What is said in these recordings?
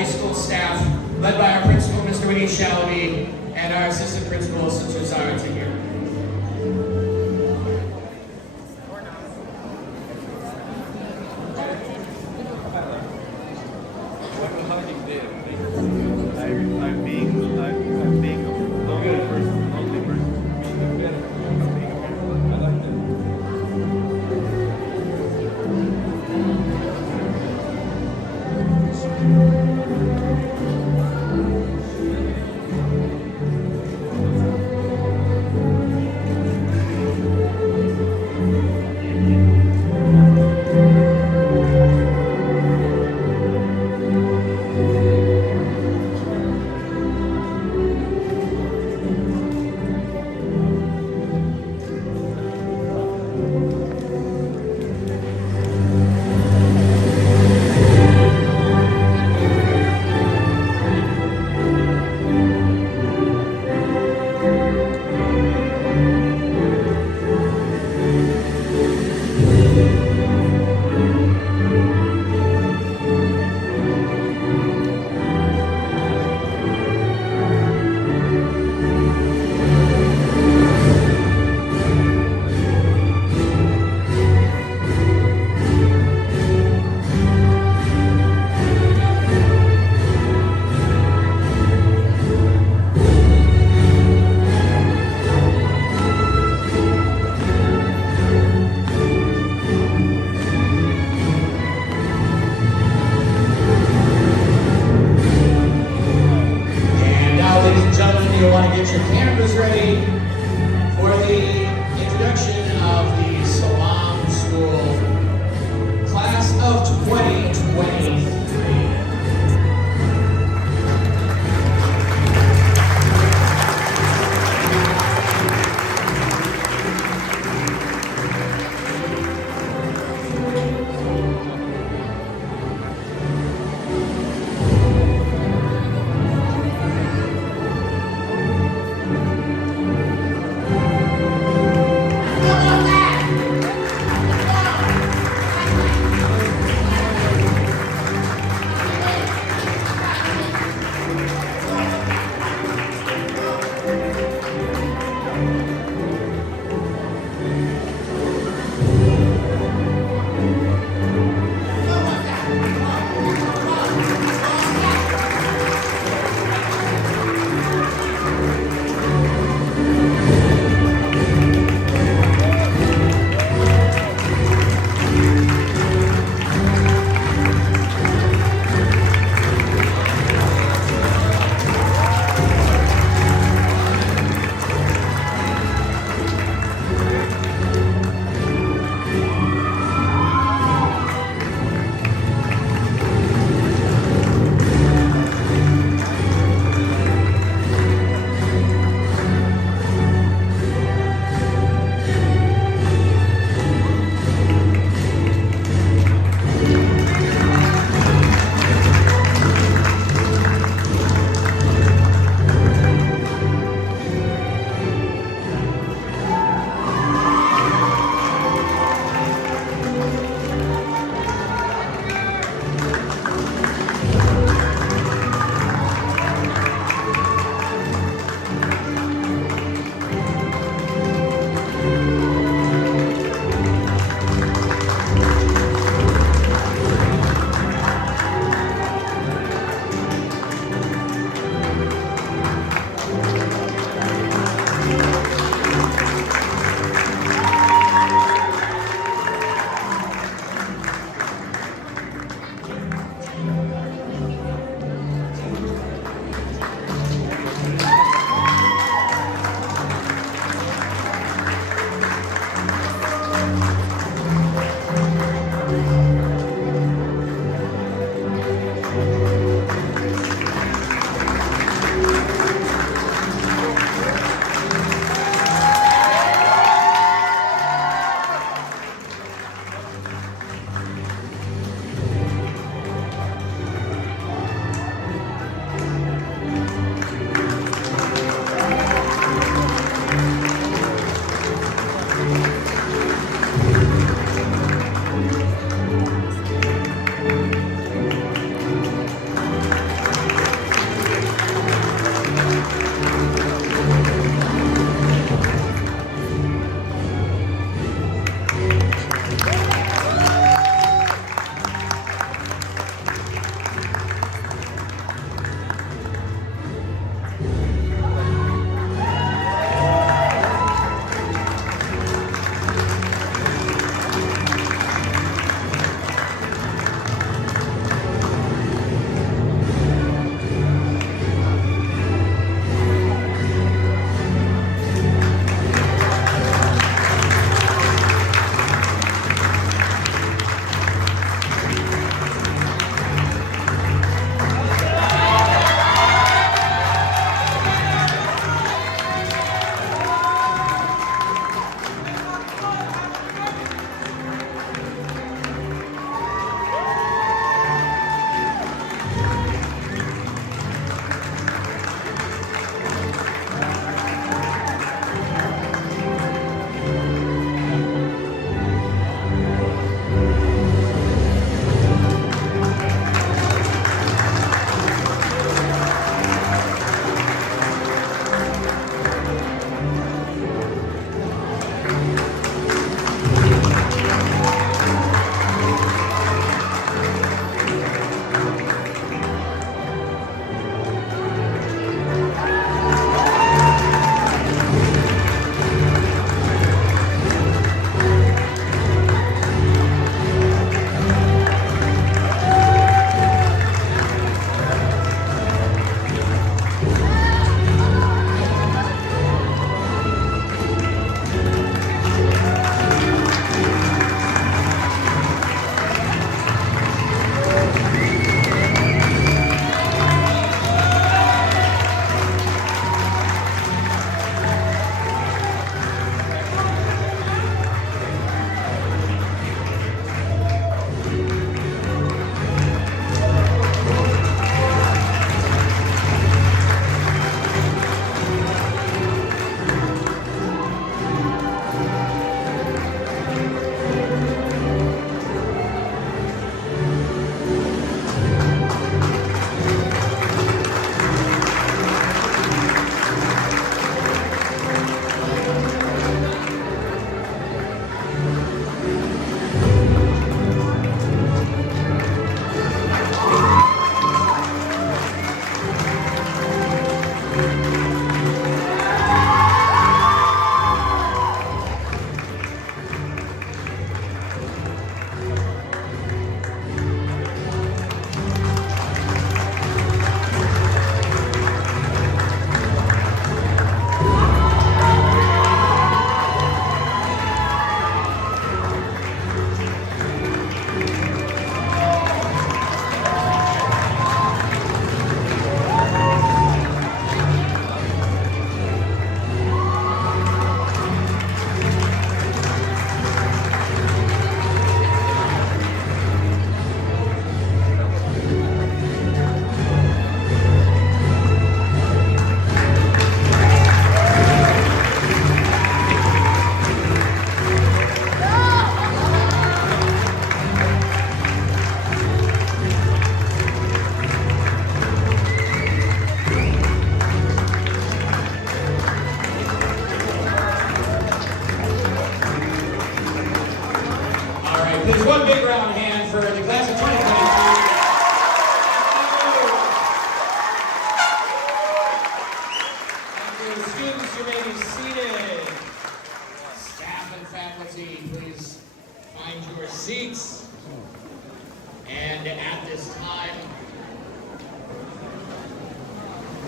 high school staff, led by our principal, Mr. Winnie Shelby, and our assistant principal, Sister Zara Tahir. I'm being a lonely person. I like that.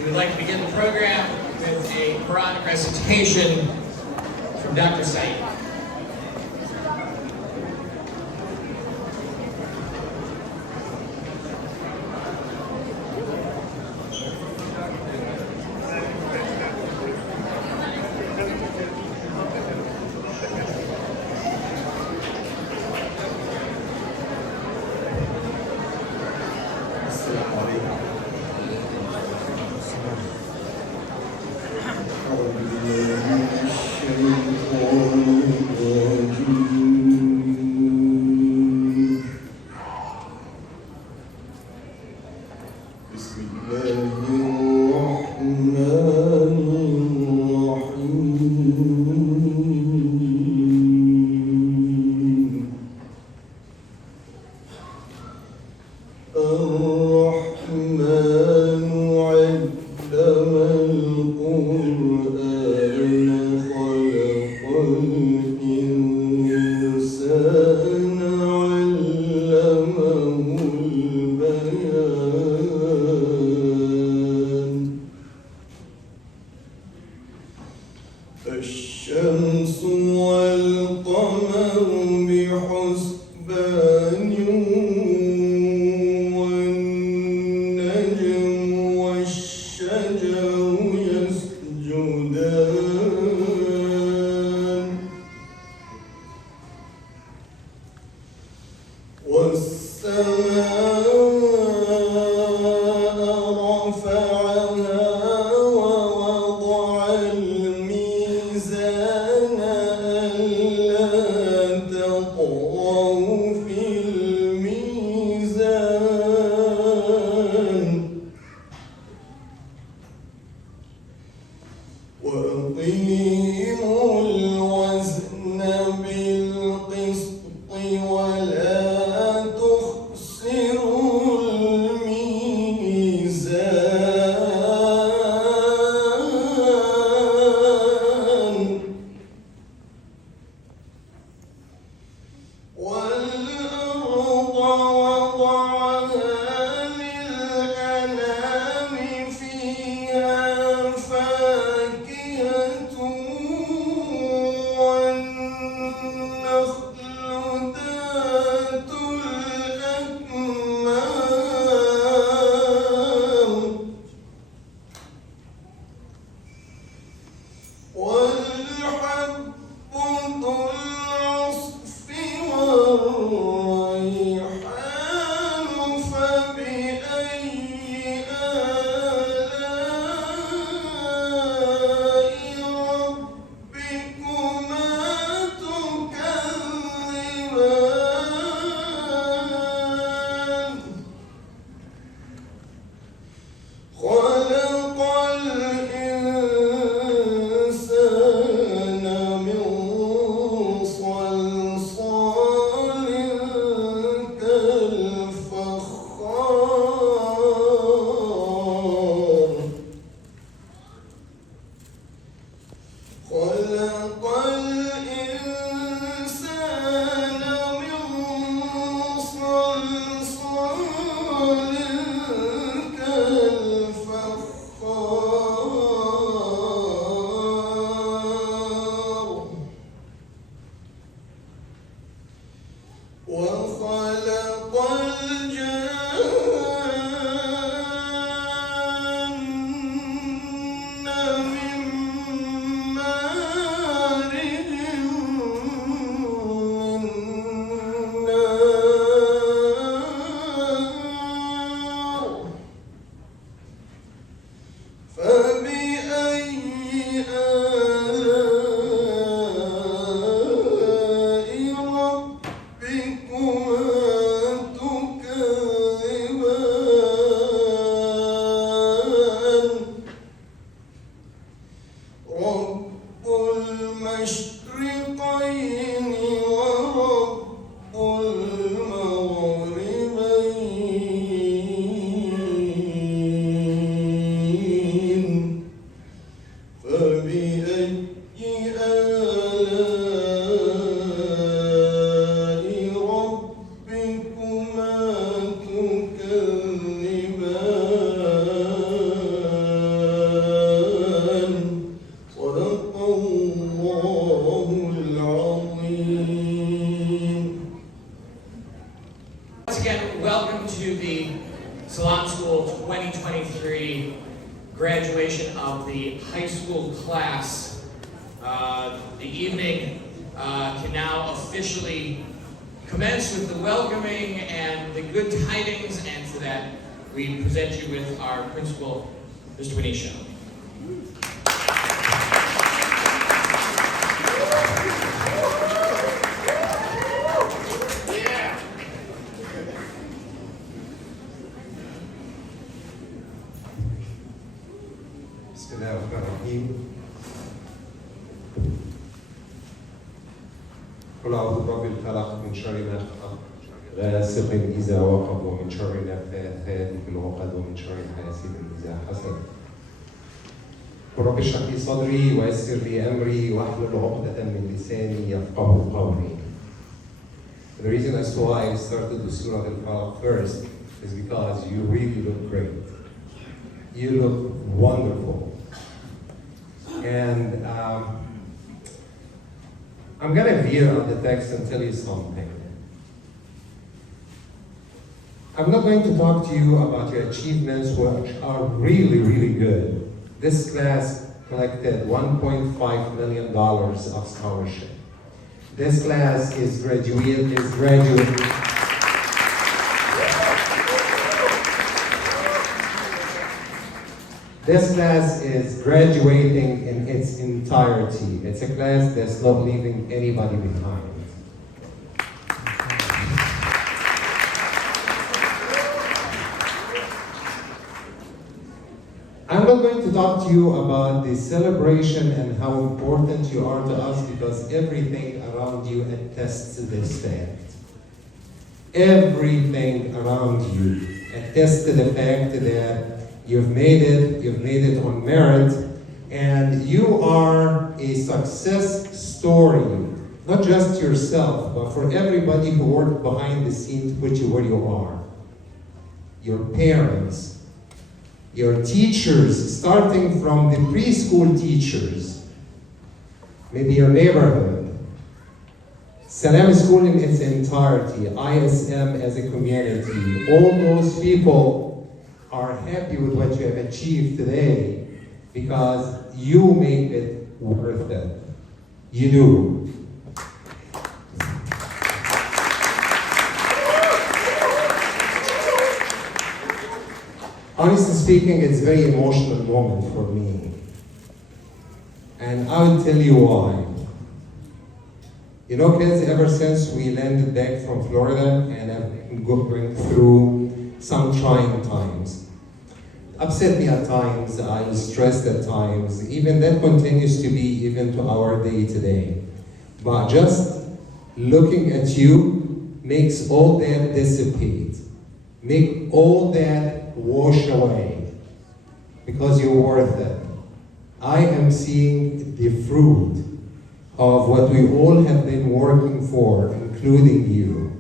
We would like to begin the program with a Quranic recitation from Dr. Said. الشمس والقمر بحسبان والنجم والشجر يسجدان والسماء Salam School 2023 graduation of the high school class. The evening can now officially commence with the welcoming and the good tidings, and for that we present you with our principal, Mr. Winisha. بسم الله الرحمن الرحيم. قل أعوذ برب الفلق من شر ما خلق غاسق إذا وقب ومن شر النفاثات في العقد ومن شر حاسد إذا حسد. قل رب اشرح لي صدري ويسر لي أمري واحلل عقدة من لساني يفقهوا قولي. The reason as to why I started the Surah Al-Falaq first is because you really look great. You look wonderful. And I'm going to veer on the text and tell you something. I'm not going to talk to you about your achievements, which are really, really good. This class collected $1.5 million of scholarship. This class is graduating. This class is graduating in its entirety. It's a class that's not leaving anybody behind. I'm not going to talk to you about the celebration and how important you are to us, because everything around you attests to this fact. Everything around you attests to the fact that you've made it on merit, and you are a success story, not just yourself, but for everybody who worked behind the scenes to put you where you are. Your parents, your teachers, starting from the preschool teachers, maybe your neighborhood, Salam School in its entirety, ISM as a community, all those people are happy with what you have achieved today because you made it worth it. You do. Honestly speaking, it's a very emotional moment for me. And I will tell you why. You know, kids, ever since we landed back from Florida and I've been going through some trying times. Upset me at times, I was stressed at times, even that continues to be even to our day today. But just looking at you makes all that dissipate, make all that wash away, because you're worth it. I am seeing the fruit of what we all have been working for, including you.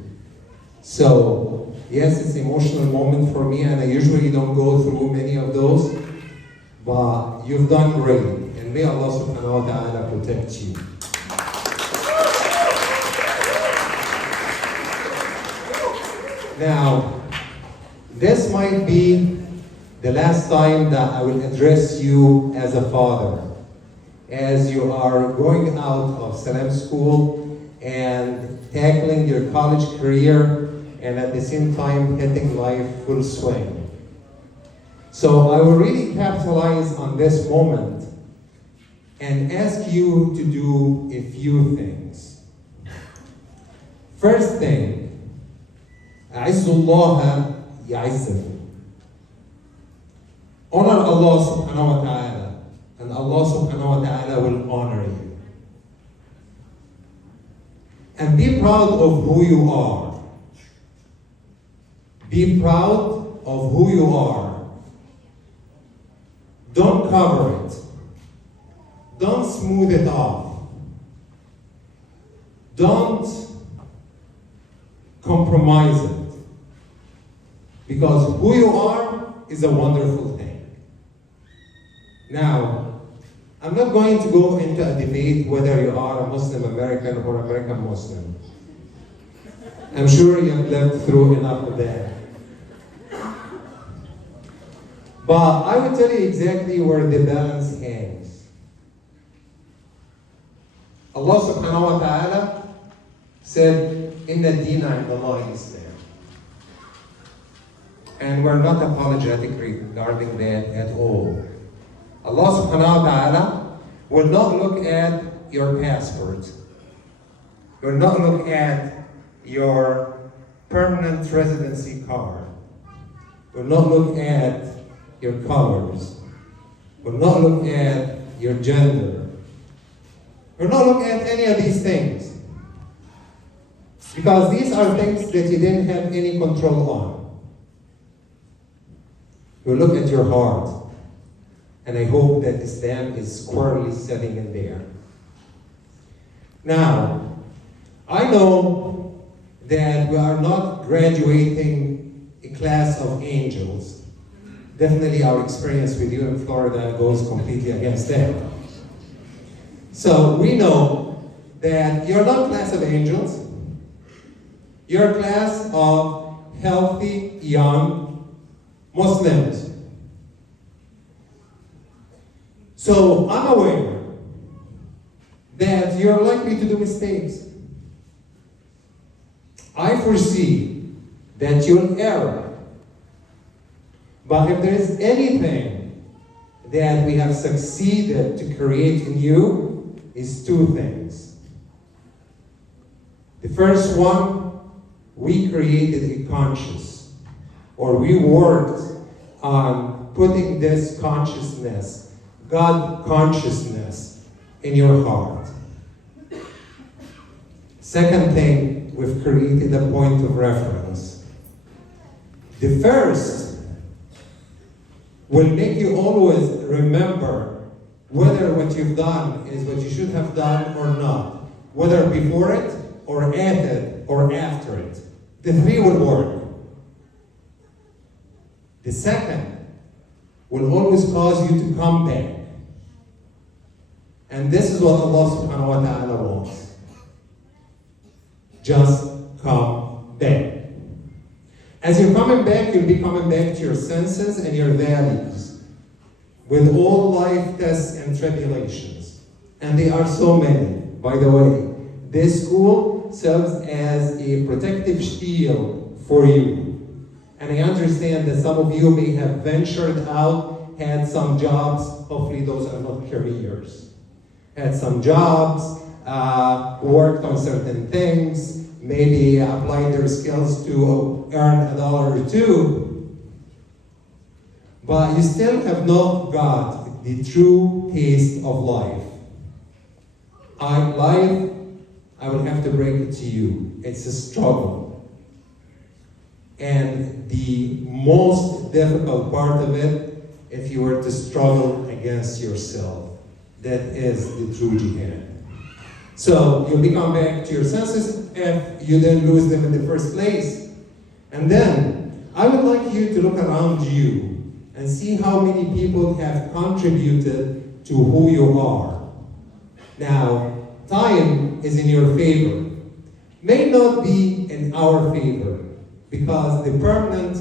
So, yes, it's an emotional moment for me, and I usually don't go through many of those, but you've done great, and may Allah subhanahu wa ta'ala protect you. Now, this might be the last time that I will address you as a father, as you are going out of Salam School and tackling your college career, and at the same time hitting life full swing. So I will really capitalize on this moment and ask you to do a few things. First thing, أعز الله يعزكم. Honor Allah subhanahu wa ta'ala, and Allah subhanahu wa ta'ala will honor you. And be proud of who you are. Be proud of who you are. Don't cover it. Don't smooth it off. Don't compromise it. Because who you are is a wonderful thing. Now, I'm not going to go into a debate whether you are a Muslim American or American Muslim. I'm sure you have lived through enough of that. But I will tell you exactly where the balance hangs. Allah subhanahu wa ta'ala said, Inna dina indallahi Islam. And we're not apologetic regarding that at all. Allah subhanahu wa ta'ala will not look at your passport, will not look at your permanent residency card, will not look at your colors, will not look at your gender, will not look at any of these things. Because these are things that you didn't have any control on. Will look at your heart. And I hope that Islam is squarely sitting in there. Now, I know that we are not graduating a class of angels. Definitely our experience with you in Florida goes completely against that. So we know that you're not a class of angels. You're a class of healthy, young Muslims. So I'm aware that you're likely to do mistakes. I foresee that you'll err. But if there is anything that we have succeeded to create in you, is two things. The first one, we created a conscious, or we worked on putting this consciousness, God consciousness, in your heart. Second thing, we've created a point of reference. The first will make you always remember whether what you've done is what you should have done or not, whether before it, or at it, or after it. The three will work. The second will always cause you to come back. And this is what Allah subhanahu wa ta'ala wants. Just come back. As you're coming back, you'll be coming back to your senses and your values, with all life tests and tribulations. And there are so many, by the way. This school serves as a protective shield for you. And I understand that some of you may have ventured out, had some jobs, hopefully those are not careers. Had some jobs, worked on certain things, maybe applied their skills to earn $1 or $2. But you still have not got the true taste of life. Life, I will have to break it to you, it's a struggle. And the most difficult part of it, if you were to struggle against yourself, that is the true jihad. So you'll become back to your senses if you didn't lose them in the first place. And then I would like you to look around you and see how many people have contributed to who you are. Now, time is in your favor. May not be in our favor, because the permanent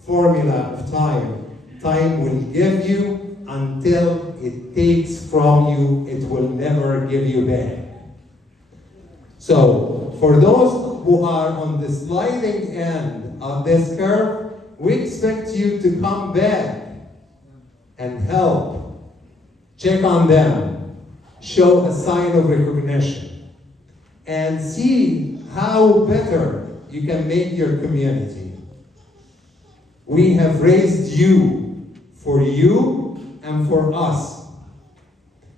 formula of time will give you until it takes from you, it will never give you back. So, for those who are on the sliding end of this curve, we expect you to come back and help, check on them, show a sign of recognition, and see how better you can make your community. We have raised you for you and for us.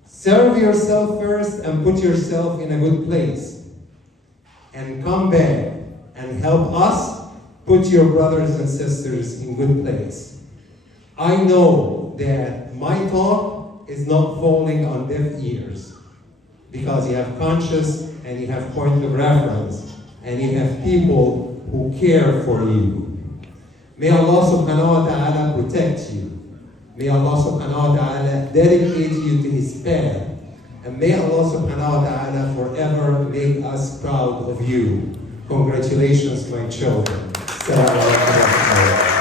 Serve yourself first and put yourself in a good place. And come back and help us put your brothers and sisters in good place. I know that my talk is not falling on deaf ears, because you have conscience and you have point of reference and you have people who care for you. May Allah subhanahu wa ta'ala protect you. May Allah subhanahu wa ta'ala dedicate you to His path. And may Allah subhanahu wa ta'ala forever make us proud of you. Congratulations, my children. Salam alaikum.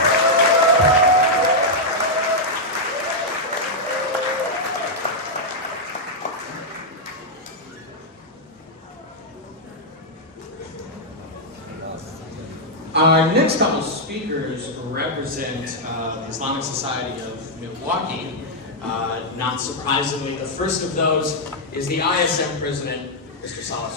next couple speakers represent the Islamic Society of Milwaukee. Not surprisingly, the first of those is the ISM president, Mr. Salam.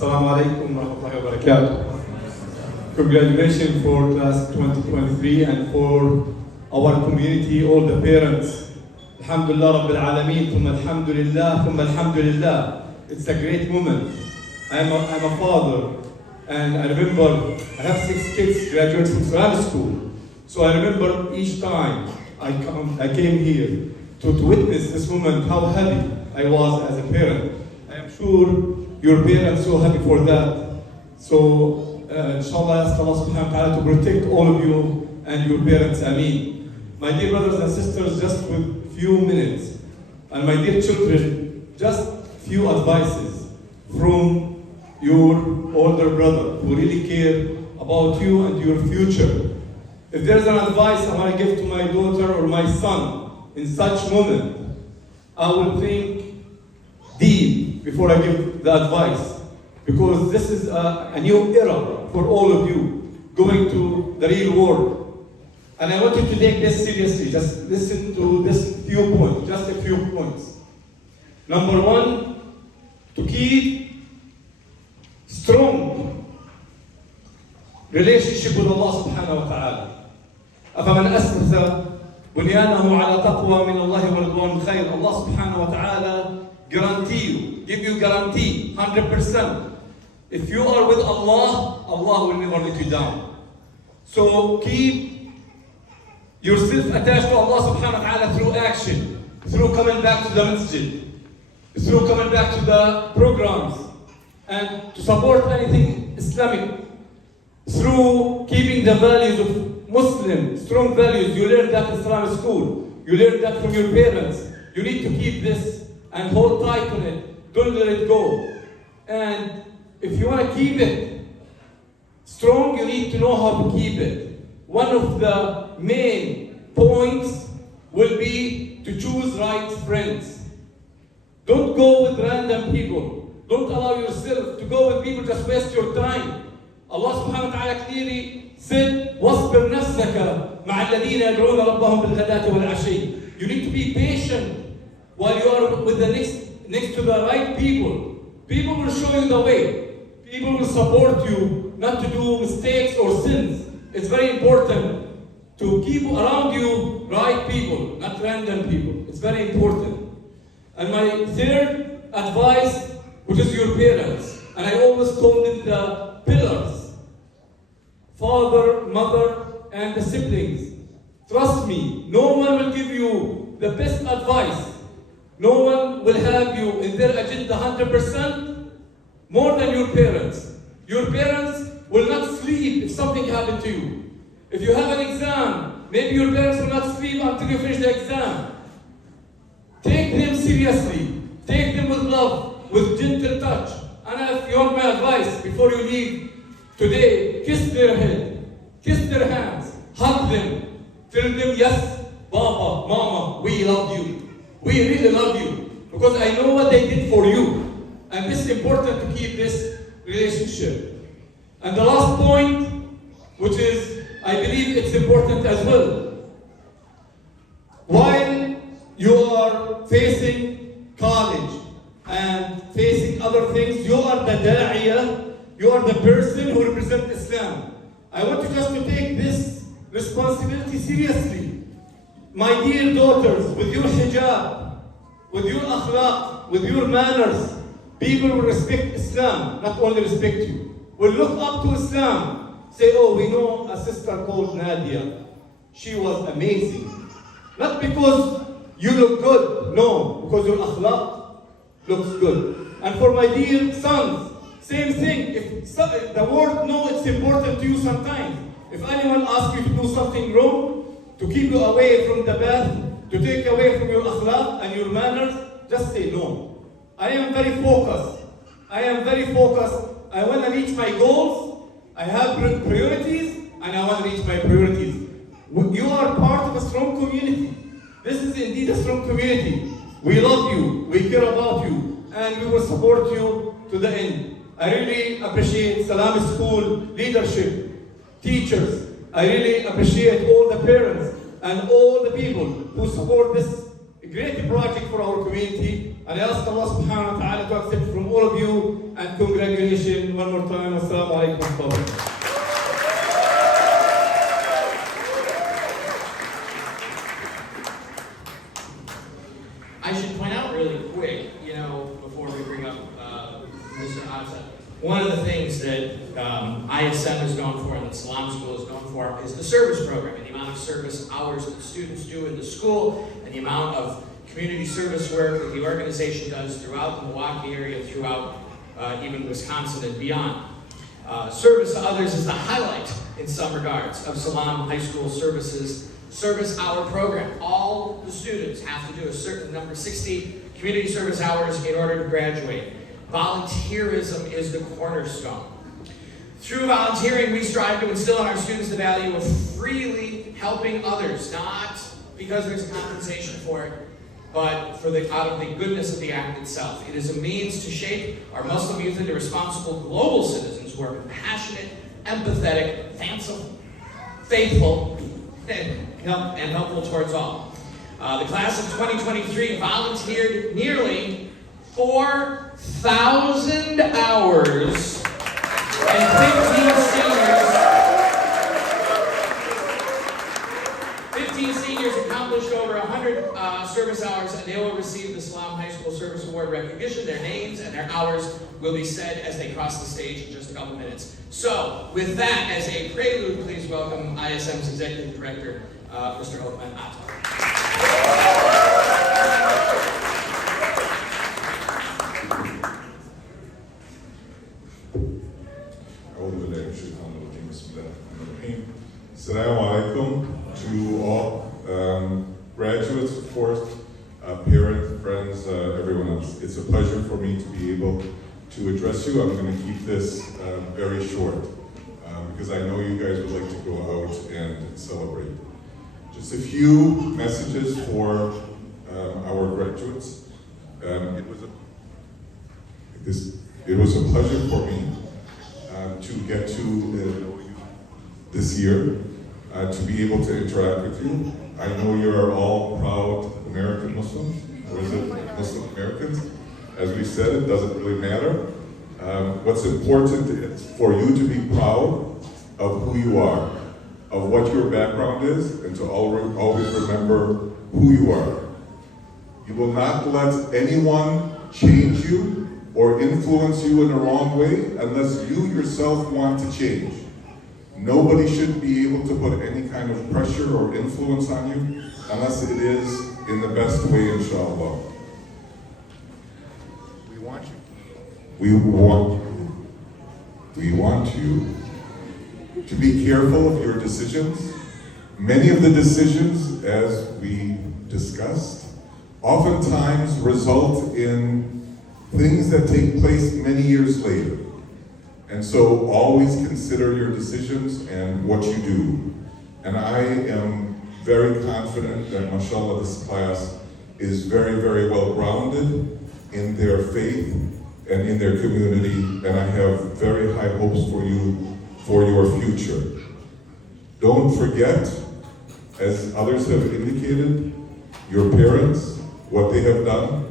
Assalamu alaikum wa rahmatullahi wa barakatuh. Congratulations for class 2023 and for our community, all the parents. Alhamdulillah Rabbil Alameen, thumma alhamdulillah, thumma alhamdulillah. It's a great moment. I'm a father, and I remember I have 6 kids graduate from Salam school. So I remember each time I came here to witness this moment, how happy I was as a parent. I am sure your parents so happy for that. So, inshallah, ask Allah subhanahu wa ta'ala to protect all of you and your parents, Ameen. My dear brothers and sisters, just with few minutes, and my dear children, just few advices from your older brother who really care about you and your future. If there's an advice I want to give to my daughter or my son in such moment, I will think deep before I give the advice, because this is a new era for all of you going to the real world. And I want you to take this seriously. Just listen to this few points, just a few points. Number 1, to keep strong relationship with Allah subhanahu wa ta'ala. أفمن أسس بنيانه على تقوى من الله ورضوان خير. Allah subhanahu wa ta'ala give you guarantee, 100%. If you are with Allah, Allah will never let you down. So keep yourself attached to Allah subhanahu wa ta'ala through action, through coming back to the masjid, through coming back to the programs, and to support anything Islamic, through keeping the values of Muslim, strong values. You learn that in Islamic school, you learn that from your parents. You need to keep this and hold tight on it. Don't let it go. And if you want to keep it strong, you need to know how to keep it. One of the main points will be to choose right friends. Don't go with random people. Don't allow yourself to go with people just waste your time. Allah subhanahu wa ta'ala clearly said, وَاصْبِرْ نَفْسَكَ مَعَ الَّذِينَ يَدْعُونَ رَبَّهُمْ بِالْغَدَاةِ وَالْعَشِيِّ. You need to be patient while you are with the next to the right people. People will show you the way. People will support you not to do mistakes or sins. It's very important to keep around you right people, not random people. It's very important. And my third advice, which is your parents, and I always call them the pillars, father, mother, and the siblings. Trust me, no one will give you the best advice. No one will have you in their agenda 100% more than your parents. Your parents will not sleep if something happened to you. If you have an exam, maybe your parents will not sleep until you finish the exam. Take them seriously. Take them with love, with gentle touch. And if you want my advice, before you leave today, kiss their head, kiss their hands, hug them, tell them, yes, Baba, Mama, we love you. We really love you. Because I know what they did for you. And it's important to keep this relationship. And the last point, which is, I believe it's important as well. While you are facing college and facing other things, you are the da'iyah, you are the person who represents Islam. I want you just to take this responsibility seriously. My dear daughters, with your hijab, with your akhlaq, with your manners, people will respect Islam, not only respect you. Will look up to Islam. Say, oh, we know a sister called Nadia. She was amazing. Not because you look good, no, because your akhlaq looks good. And for my dear sons, same thing. If the word no, it's important to you sometimes. If anyone asks you to do something wrong, to keep you away from the path, to take away from your akhlaq and your manners, just say no. I am very focused. I want to reach my goals, I have priorities, and I want to reach my priorities. You are part of a strong community. This is indeed a strong community. We love you, we care about you, and we will support you to the end. I really appreciate Salam School leadership, teachers. I really appreciate all the parents and all the people who support this great project for our community. And I ask Allah subhanahu wa ta'ala to accept from all of you, and congratulations one more time. Assalamu alaikum wa rahmatullah. I should point out really quick, before we bring up Mr. Azza, one of the things that ISM is known for and that Salam School is known for is the service program and the amount of service hours that students do in the school and the amount of community service work that the organization does throughout the Milwaukee area, throughout even Wisconsin and beyond. Service to others is the highlight in some regards of Salam High School Services service hour program. All the students have to do a certain number, 60 community service hours in order to graduate. Volunteerism is the cornerstone. Through volunteering, we strive to instill in our students the value of freely helping others, not because there's a compensation for it, but out of the goodness of the act itself. It is a means to shape our Muslim youth into responsible global citizens who are compassionate, empathetic, faithful, and helpful towards all. The class of 2023 volunteered nearly 4,000 hours, and 15 seniors accomplished over 100 service hours, and they will receive the Salam High School Service Award recognition. Their names and their hours will be said as they cross the stage in just a couple minutes. So, with that as a prelude, please welcome ISM's Executive Director, Mr. Othman Atta. Assalamu alaikum to all graduates, of course, parents, friends, everyone else. It's a pleasure for me to be able to address you. I'm going to keep this very short because I know you guys would like to go out and celebrate. Just a few messages for our graduates. It was a pleasure for me to get to know you this year, to be able to interact with you. I know you are all proud American Muslims, or is it Muslim Americans? As we said, it doesn't really matter. What's important is for you to be proud of who you are, of what your background is, and to always remember who you are. You will not let anyone change you or influence you in the wrong way unless you yourself want to change. Nobody should be able to put any kind of pressure or influence on you unless it is in the best way, inshallah. We want you to be careful of your decisions. Many of the decisions, as we discussed, oftentimes result in things that take place many years later. And so always consider your decisions and what you do. And I am very confident that, mashallah, this class is very, very well grounded in their faith and in their community, and I have very high hopes for you for your future. Don't forget, as others have indicated, your parents, what they have done.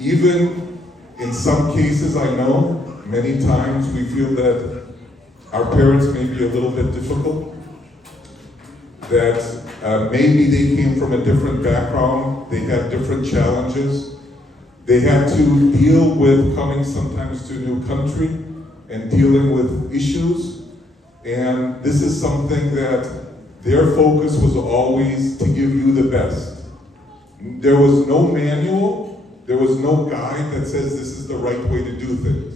Even in some cases, I know, many times we feel that our parents may be a little bit difficult, that maybe they came from a different background, they had different challenges, they had to deal with coming sometimes to a new country and dealing with issues, and this is something that their focus was always to give you the best. There was no manual, there was no guide that says this is the right way to do things.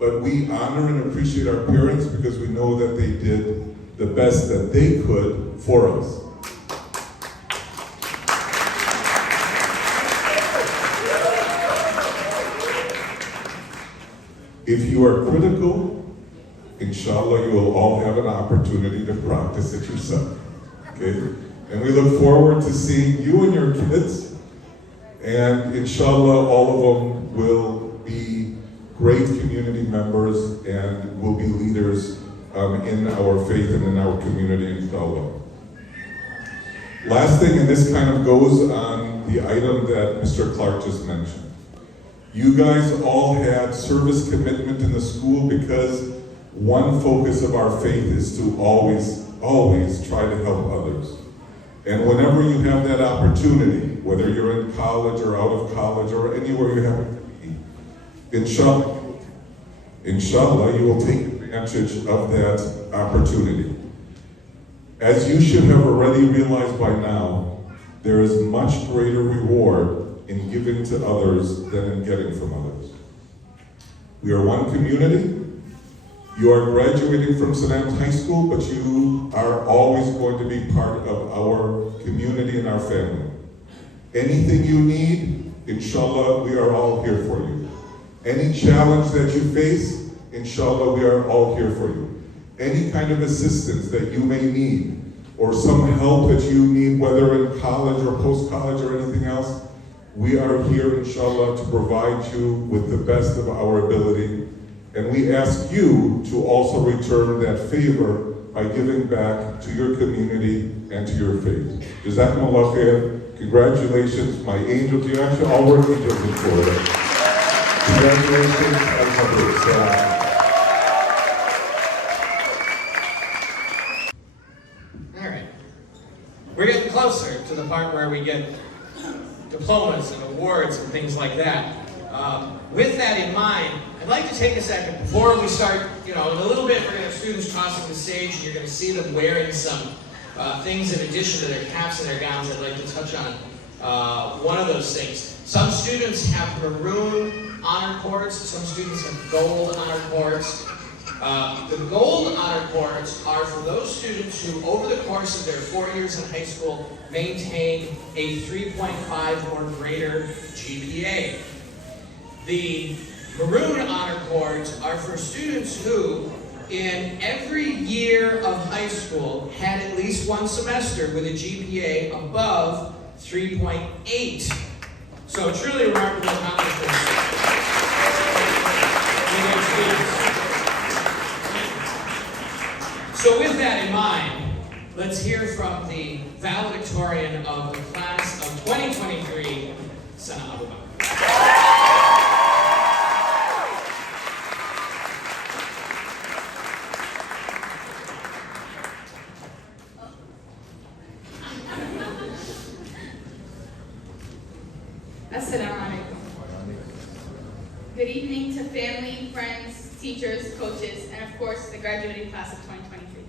But we honor and appreciate our parents because we know that they did the best that they could for us. If you are critical inshallah, you will all have an opportunity to practice it yourself. Okay? And we look forward to seeing you and your kids. And inshallah, all of them will be great community members and will be leaders in our faith and in our community, inshallah. Last thing, and this kind of goes on the item that Mr. Clark just mentioned. You guys all had service commitment in the school because one focus of our faith is to always try to help others. And whenever you have that opportunity, whether you're in college or out of college or anywhere you happen to be, inshallah, you will take advantage of that opportunity. As you should have already realized by now, there is much greater reward in giving to others than in getting from others. We are one community. You are graduating from Salam High School, but you are always going to be part of our community and our family. Anything you need, inshallah, we are all here for you. Any challenge that you face, inshallah, we are all here for you. Any kind of assistance that you may need, or some help that you need, whether in college or post-college or anything else, we are here, inshallah, to provide you with the best of our ability. And we ask you to also return that favor by giving back to your community and to your faith. Jazakumullah khair. Congratulations, my angels. You actually all were angels in Florida. Congratulations. Alhamdulillah. All right. We're getting closer to the part where we get diplomas and awards and things like that. With that in mind, I'd like to take a second before we start, in a little bit we're going to have students crossing the stage and you're going to see them wearing some things in addition to their caps and their gowns. I'd like to touch on one of those things. Some students have maroon honor cords, some students have gold honor cords. The gold honor cords are for those students who, over the course of their 4 years in high school, maintain a 3.5 or greater GPA. The maroon honor cords are for students who, in every year of high school, had at least one semester with a GPA above 3.8. So truly remarkable accomplishments for those students. So with that in mind, let's hear from the valedictorian of the class of 2023, Salam. Assalamu alaikum. Good evening to family, friends, teachers, coaches, and of course the graduating class of 2023.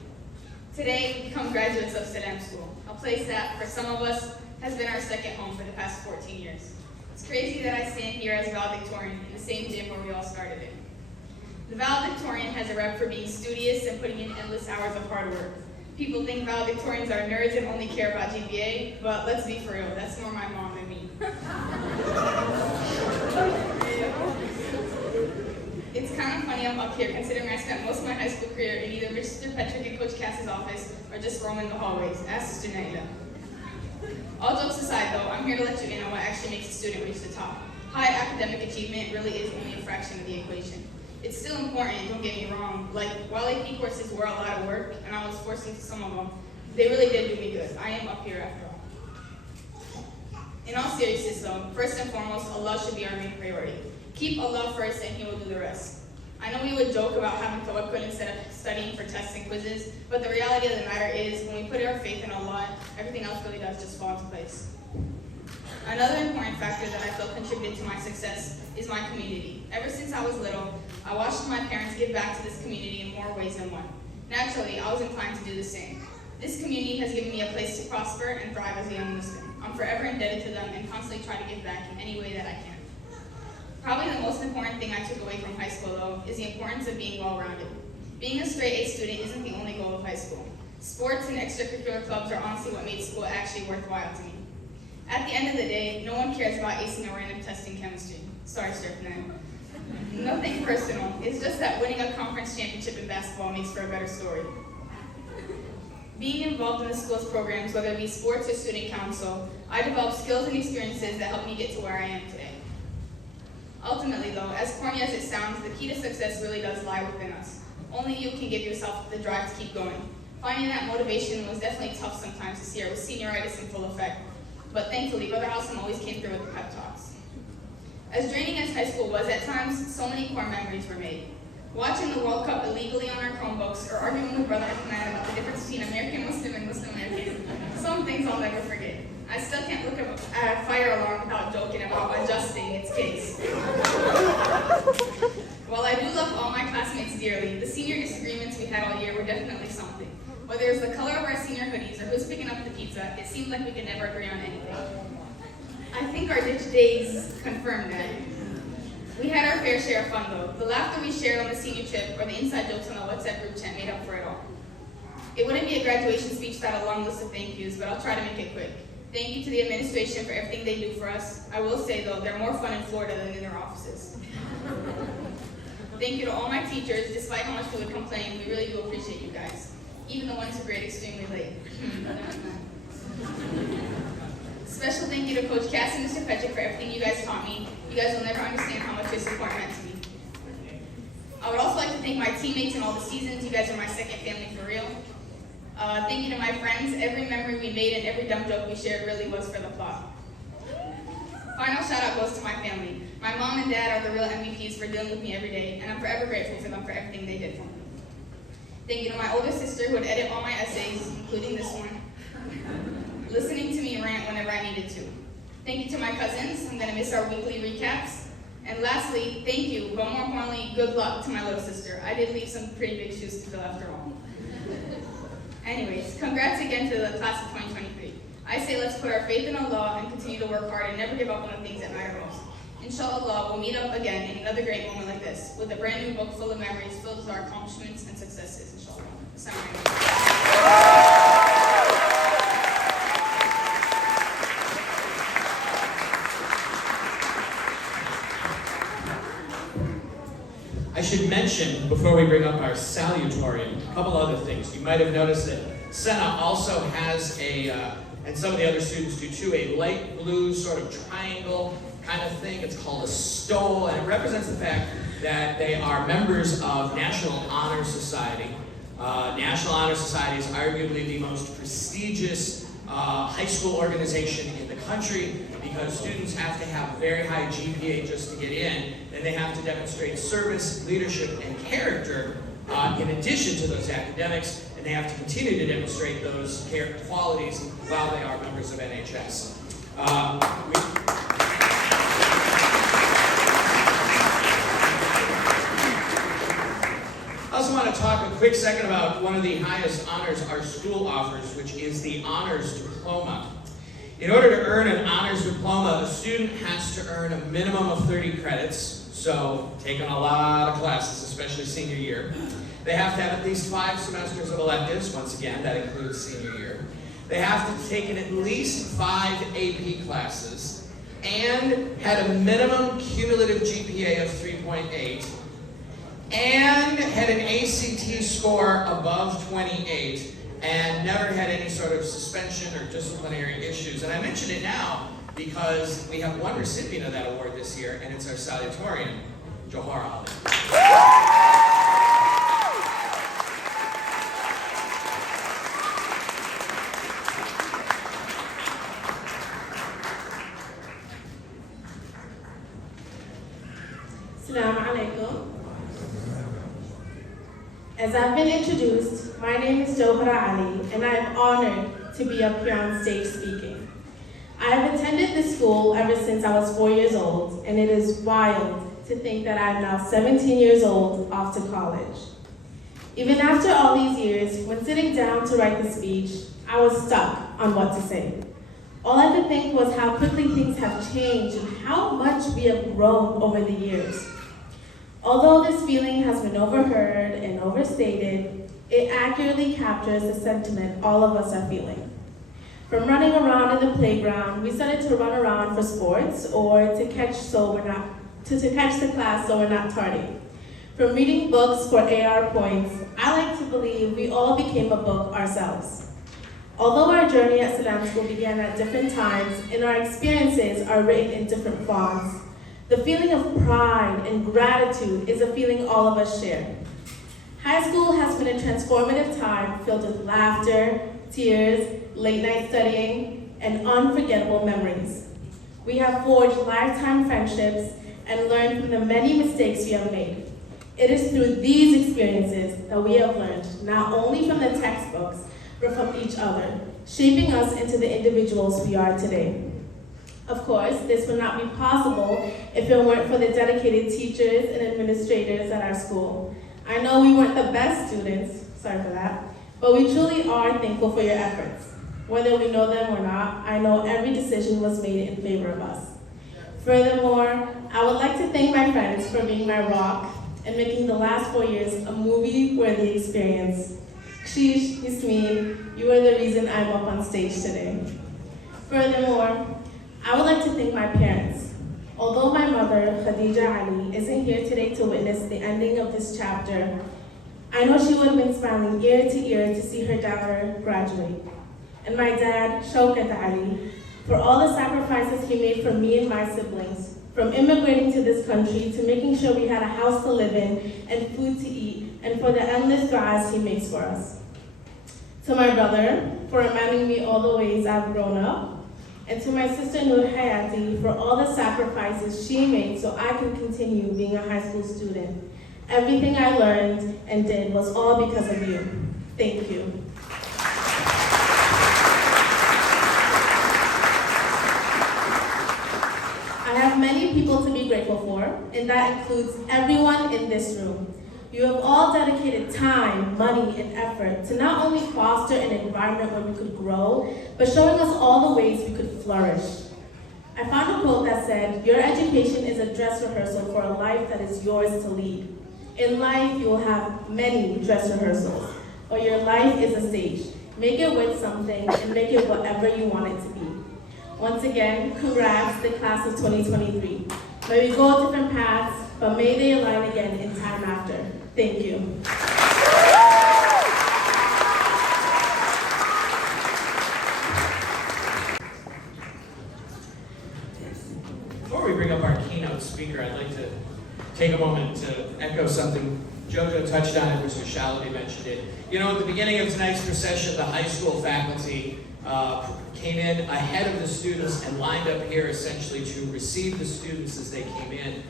Today we become graduates of Salam School, a place that for some of us has been our second home for the past 14 years. It's crazy that I stand here as valedictorian in the same gym where we all started in. The valedictorian has a rep for being studious and putting in endless hours of hard work. People think valedictorians are nerds and only care about GPA, but let's be for real, that's more my mom than me. It's kind of funny I'm up here considering I spent most of my high school career in either Mr. Petrick and Coach Cass's office or just roaming the hallways. Ask Sister Naila. All jokes aside though, I'm here to let you in on what actually makes a student reach the top. High academic achievement really is only a fraction of the equation. It's still important, don't get me wrong. Like, while AP courses were a lot of work, and I was forced into some of them, they really did do me good. I am up here after all. In all seriousness though, first and foremost, Allah should be our main priority. Keep Allah first and He will do the rest. I know we would joke about having tawakkul instead of studying for tests and quizzes, but the reality of the matter is, when we put our faith in Allah, everything else really does just fall into place. Another important factor that I feel contributed to my success is my community. Ever since I was little, I watched my parents give back to this community in more ways than one. Naturally, I was inclined to do the same. This community has given me a place to prosper and thrive as a young Muslim. I'm forever indebted to them and constantly try to give back in any way that I can. Probably the most important thing I took away from high school, though, is the importance of being well-rounded. Being a straight A student isn't the only goal of high school. Sports and extracurricular clubs are honestly what made school actually worthwhile to me. At the end of the day, no one cares about acing a random test in chemistry. Sorry, Sir Fernand. Nothing personal. It's just that winning a conference championship in basketball makes for a better story. Being involved in the school's programs, whether it be sports or student council, I developed skills and experiences that helped me get to where I am today. Ultimately though, as corny as it sounds, the key to success really does lie within us. Only you can give yourself the drive to keep going. Finding that motivation was definitely tough sometimes this year with senioritis in full effect, but thankfully Brother Halsam always came through with the pep talks. As draining as high school was at times, so many core memories were made. Watching the World Cup illegally on our Chromebooks or arguing with Brother Ahmed about the difference between American Muslim and Muslim American. Some things I'll never forget. I still can't look at a fire alarm without joking about adjusting its case. While I do love all my classmates dearly, the senior disagreements we had all year were definitely something. Whether it was the color of our senior hoodies or who's picking up the pizza, it seemed like we could never agree on anything. I think our ditch days confirmed that. We had our fair share of fun though. The laughter we shared on the senior trip or the inside jokes on the WhatsApp group chat made up for it all. It wouldn't be a graduation speech without a long list of thank yous, but I'll try to make it quick. Thank you to the administration for everything they do for us. I will say though, they're more fun in Florida than in their offices. Thank you to all my teachers. Despite how much we would complain, we really do appreciate you guys. Even the ones who grade extremely late. Special thank you to Coach Cass and Mr. Petrick for everything you guys taught me. You guys will never understand how much your support meant to me. I would also like to thank my teammates in all the seasons. You guys are my second family for real. Thank you to my friends. Every memory we made and every dumb joke we shared really was for the plot. Final shout out goes to my family. My mom and dad are the real MVPs for dealing with me every day, and I'm forever grateful for them for everything they did for me. Thank you to my older sister who would edit all my essays, including this one, listening to me rant whenever I needed to. Thank you to my cousins. I'm going to miss our weekly recaps. And lastly, thank you, but more importantly, good luck to my little sister. I did leave some pretty big shoes to fill after all. Anyways, congrats again to the class of 2023. I say let's put our faith in Allah and continue to work hard and never give up on the things that matter most. Inshallah, we'll meet up again in another great moment like this with a brand new book full of memories filled with our accomplishments and successes, inshallah. Assalamu alaikum. I should mention, before we bring up our salutatorian, a couple other things. You might have noticed that Senna also has a, and some of the other students do too, a light blue sort of triangle kind of thing. It's called a stole, and it represents the fact that they are members of National Honor Society. National Honor Society is arguably the most prestigious high school organization in the country because students have to have a very high GPA just to get in. Then they have to demonstrate service, leadership, and character in addition to those academics, and they have to continue to demonstrate those character qualities while they are members of NHS. I also want to talk a quick second about one of the highest honors our school offers, which is the Honors Diploma. In order to earn an honors diploma, a student has to earn a minimum of 30 credits, so taking a lot of classes, especially senior year. They have to have at least 5 semesters of electives, once again, that includes senior year. They have to have taken at least 5 AP classes, and had a minimum cumulative GPA of 3.8, and had an ACT score above 28, and never had any sort of suspension or disciplinary issues. And I mention it now because we have one recipient of that award this year, and it's our salutatorian, Johar Ali. Salam alaikum. As I've been introduced, my name is Johar Ali, and I am honored to be up here on stage speaking. I have attended this school ever since I was 4 years old, and it is wild to think that I'm now 17 years old, off to college. Even after all these years, when sitting down to write the speech, I was stuck on what to say. All I could think was how quickly things have changed and how much we have grown over the years. Although this feeling has been overheard and overstated, it accurately captures the sentiment all of us are feeling. From running around in the playground, we started to run around for sports or to catch so we're not to catch the class so we're not tardy. From reading books for AR points, I like to believe we all became a book ourselves. Although our journey at Salam School began at different times and our experiences are written in different fonts, the feeling of pride and gratitude is a feeling all of us share. High school has been a transformative time filled with laughter, tears, late night studying, and unforgettable memories. We have forged lifetime friendships and learned from the many mistakes we have made. It is through these experiences that we have learned not only from the textbooks, but from each other, shaping us into the individuals we are today. Of course, this would not be possible if it weren't for the dedicated teachers and administrators at our school. I know we weren't the best students, sorry for that, but we truly are thankful for your efforts. Whether we know them or not, I know every decision was made in favor of us. Furthermore, I would like to thank my friends for being my rock and making the last 4 years a movie-worthy experience. Kshish, Yasmin, you are the reason I'm up on stage today. Furthermore, I would like to thank my parents. Although my mother, Khadija Ali, isn't here today to witness the ending of this chapter, I know she would have been smiling ear to ear to see her daughter graduate. And my dad, Shaukat Ali, for all the sacrifices he made for me and my siblings, from immigrating to this country to making sure we had a house to live in and food to eat, and for the endless du'as he makes for us. To my brother, for reminding me all the ways I've grown up, and to my sister Nur Hayati for all the sacrifices she made so I could continue being a high school student. Everything I learned and did was all because of you. Thank you. I have many people to be grateful for, and that includes everyone in this room. You have all dedicated time, money, and effort to not only foster an environment where we could grow, but showing us all the ways we could flourish. I found a quote that said, "Your education is a dress rehearsal for a life that is yours to lead." In life, you will have many dress rehearsals, but your life is a stage. Make it with something and make it whatever you want it to be. Once again, congrats, the class of 2023. May we go different paths, but may they align again in time after. Thank you. Before we bring up our keynote speaker, I'd like to take a moment to echo something Jojo touched on it, which Shalabi mentioned it. You know, at the beginning of tonight's procession, the high school faculty came in ahead of the students and lined up here essentially to receive the students as they came in.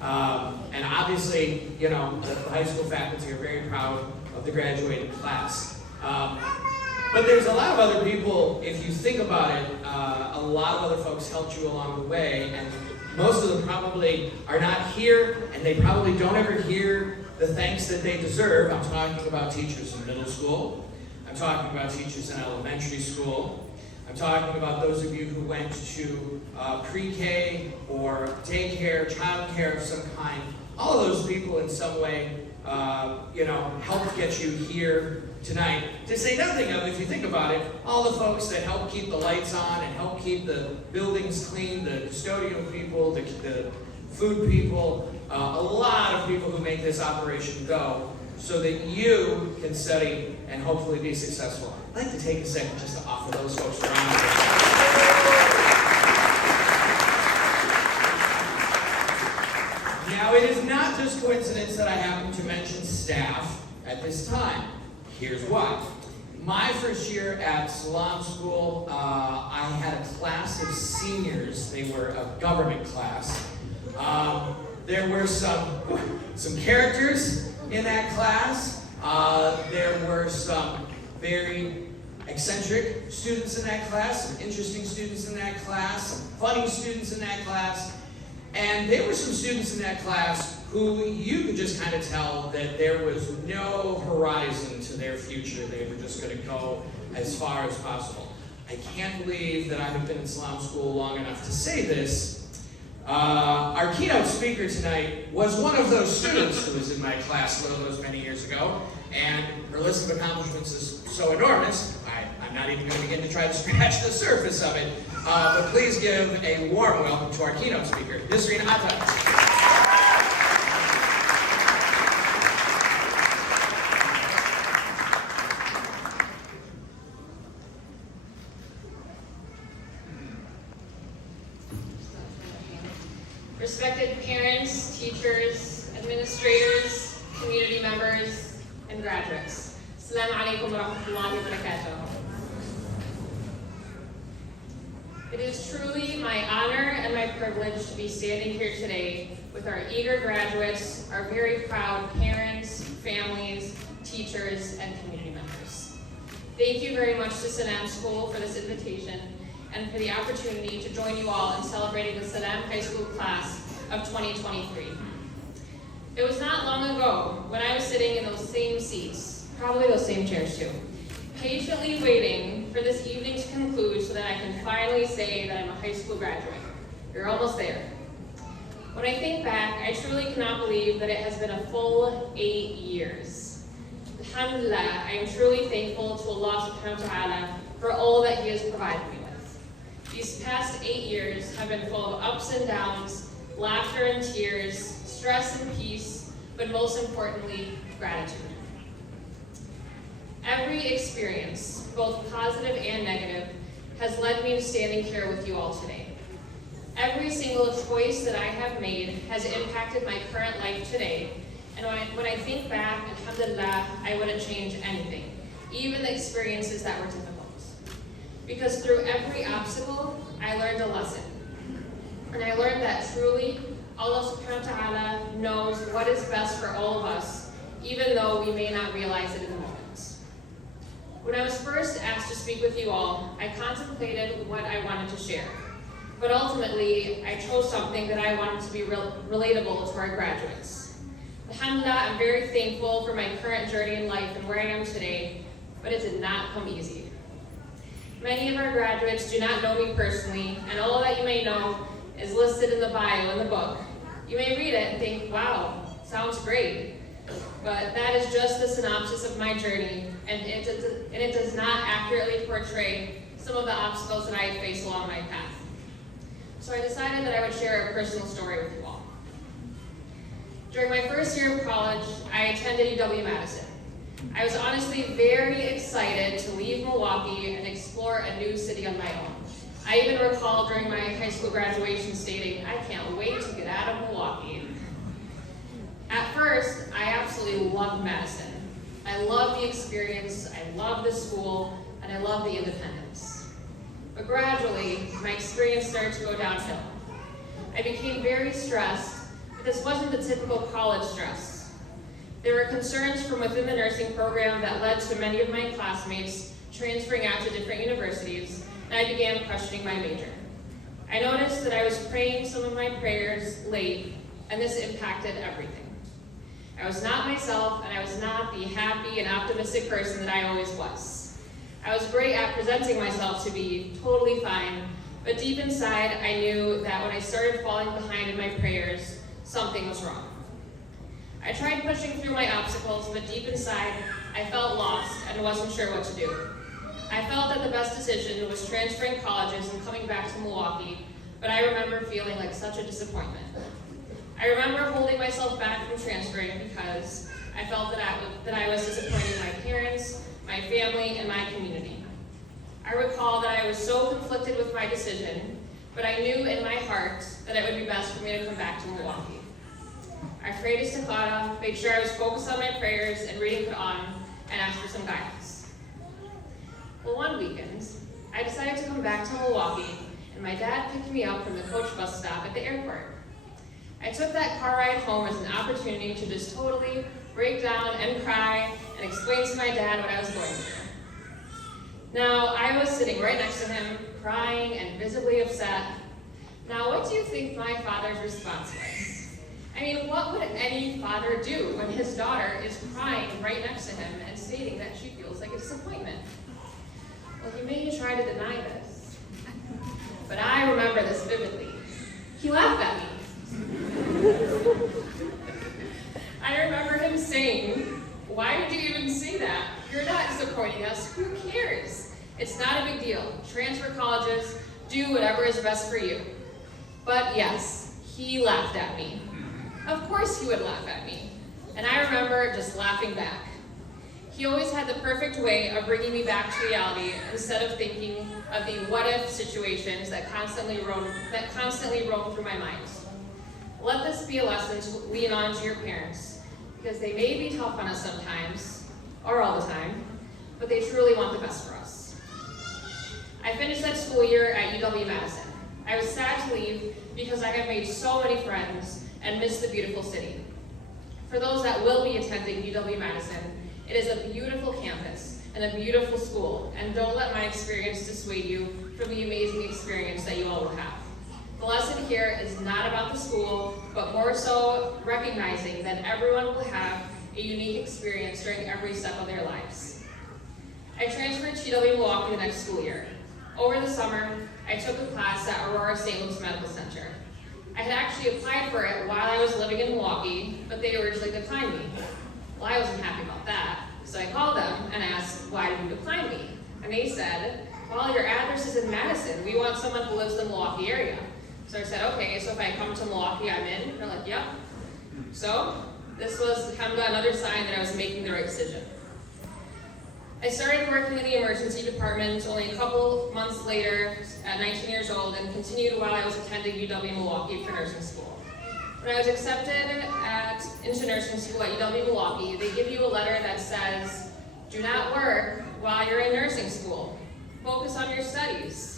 And obviously, you know, the high school faculty are very proud of the graduating class. But there's a lot of other people, if you think about it, a lot of other folks helped you along the way, and most of them probably are not here, and they probably don't ever hear the thanks that they deserve. I'm talking about teachers in middle school. I'm talking about teachers in elementary school. I'm talking about those of you who went to pre-K or daycare, childcare of some kind. All of those people in some way, you know, helped get you here tonight. To say nothing of, if you think about it, all the folks that help keep the lights on and help keep the buildings clean, the custodial people, the food people, a lot of people who make this operation go so that you can study and hopefully be successful. I'd like to take a second just to offer those folks a round of applause. Now, it is not just coincidence that I happen to mention staff at this time. Here's why. My first year at Salam School, I had a class of seniors. They were a government class. There were some characters in that class. There were some very eccentric students in that class, some interesting students in that class, some funny students in that class. And there were some students in that class who you could just kind of tell that there was no horizon to their future. They were just going to go as far as possible. I can't believe that I have been in Salam School long enough to say this. Our keynote speaker tonight was one of those students who was in my class one of those many years ago, and her list of accomplishments is so enormous, I'm not even going to begin to try to scratch the surface of it, but please give a warm welcome to our keynote speaker, Nisreen Atta. respected parents, teachers, administrators, community members, and graduates. Salam alaikum wa rahmatullahi wa barakatuh. It is truly my honor and my privilege to be standing here today with our eager graduates, our very proud parents, families, teachers, and community members. Thank you very much to Salam School for this invitation and for the opportunity to join you all in celebrating the Salam High School class of 2023. It was not long ago when I was sitting in those same seats, probably those same chairs too, patiently waiting for this evening to conclude so that I can finally say that I'm a high school graduate. You're almost there. When I think back, I truly cannot believe that it has been a full 8 years. Alhamdulillah, I am truly thankful to Allah subhanahu wa ta'ala for all that He has provided me with. These past 8 years have been full of ups and downs, laughter and tears, stress and peace, but most importantly, gratitude. Every experience, both positive and negative, has led me to standing here with you all today. Every single choice that I have made has impacted my current life today, and when I think back, alhamdulillah, I wouldn't change anything, even the experiences that were difficult. Because through every obstacle, I learned a lesson. And I learned that truly, Allah subhanahu wa ta'ala knows what is best for all of us, even though we may not realize it in the moment. When I was first asked to speak with you all, I contemplated what I wanted to share. But ultimately, I chose something that I wanted to be relatable to our graduates. Alhamdulillah, I'm very thankful for my current journey in life and where I am today, but it did not come easy. Many of our graduates do not know me personally, and all that you may know is listed in the bio in the book. You may read it and think, wow, sounds great. But that is just the synopsis of my journey, and it does not accurately portray some of the obstacles that I have faced along my path. So I decided that I would share a personal story with you all. During my first year of college, I attended UW-Madison. I was honestly very excited to leave Milwaukee and explore a new city on my own. I even recall during my high school graduation stating, I can't wait to get out of Milwaukee. At first, I absolutely loved Madison. I loved the experience, I loved the school, and I loved the independence. But gradually, my experience started to go downhill. I became very stressed, but this wasn't the typical college stress. There were concerns from within the nursing program that led to many of my classmates transferring out to different universities, and I began questioning my major. I noticed that I was praying some of my prayers late, and this impacted everything. I was not myself, and I was not the happy and optimistic person that I always was. I was great at presenting myself to be totally fine, but deep inside, I knew that when I started falling behind in my prayers, something was wrong. I tried pushing through my obstacles, but deep inside, I felt lost and wasn't sure what to do. I felt that the best decision was transferring colleges and coming back to Milwaukee, but I remember feeling like such a disappointment. I remember holding myself back from transferring because I felt that I was disappointing my parents, my family, and my community. I recall that I was so conflicted with my decision, but I knew in my heart that it would be best for me to come back to Milwaukee. I prayed istikhara, made sure I was focused on my prayers and reading Quran, and asked for some guidance. Well, one weekend, I decided to come back to Milwaukee, and my dad picked me up from the coach bus stop at the airport. I took that car ride home as an opportunity to just totally break down and cry and explain to my dad what I was going through. Now, I was sitting right next to him, crying and visibly upset. Now, what do you think my father's response was? I mean, what would any father do when his daughter is crying right next to him and stating that she feels like a disappointment? Well, he may try to deny this, but I remember this vividly. He laughed at me. I remember him saying, "Why would you even say that? You're not disappointing us. Who cares? It's not a big deal. Transfer colleges, do whatever is best for you." But yes, he laughed at me. Of course he would laugh at me. And I remember just laughing back. He always had the perfect way of bringing me back to reality instead of thinking of the what-if situations that constantly roam through my mind. Let this be a lesson to lean on to your parents, because they may be tough on us sometimes, or all the time, but they truly want the best for us. I finished that school year at UW-Madison. I was sad to leave because I have made so many friends and missed the beautiful city. For those that will be attending UW-Madison, it is a beautiful campus and a beautiful school, and don't let my experience dissuade you from the amazing experience that you all will have. The lesson here is not about the school, but more so recognizing that everyone will have a unique experience during every step of their lives. I transferred to UW-Milwaukee the next school year. Over the summer, I took a class at Aurora St. Luke's Medical Center. I had actually applied for it while I was living in Milwaukee, but they originally declined me. Well, I wasn't happy about that, so I called them and asked, why did you decline me? And they said, well, your address is in Madison. We want someone who lives in the Milwaukee area. So I said, okay, so if I come to Milwaukee, I'm in? They're like, yep. So this was kind of another sign that I was making the right decision. I started working in the emergency department only a couple months later at 19 years old and continued while I was attending UW-Milwaukee for nursing school. When I was accepted into nursing school at UW-Milwaukee, they give you a letter that says, do not work while you're in nursing school. Focus on your studies.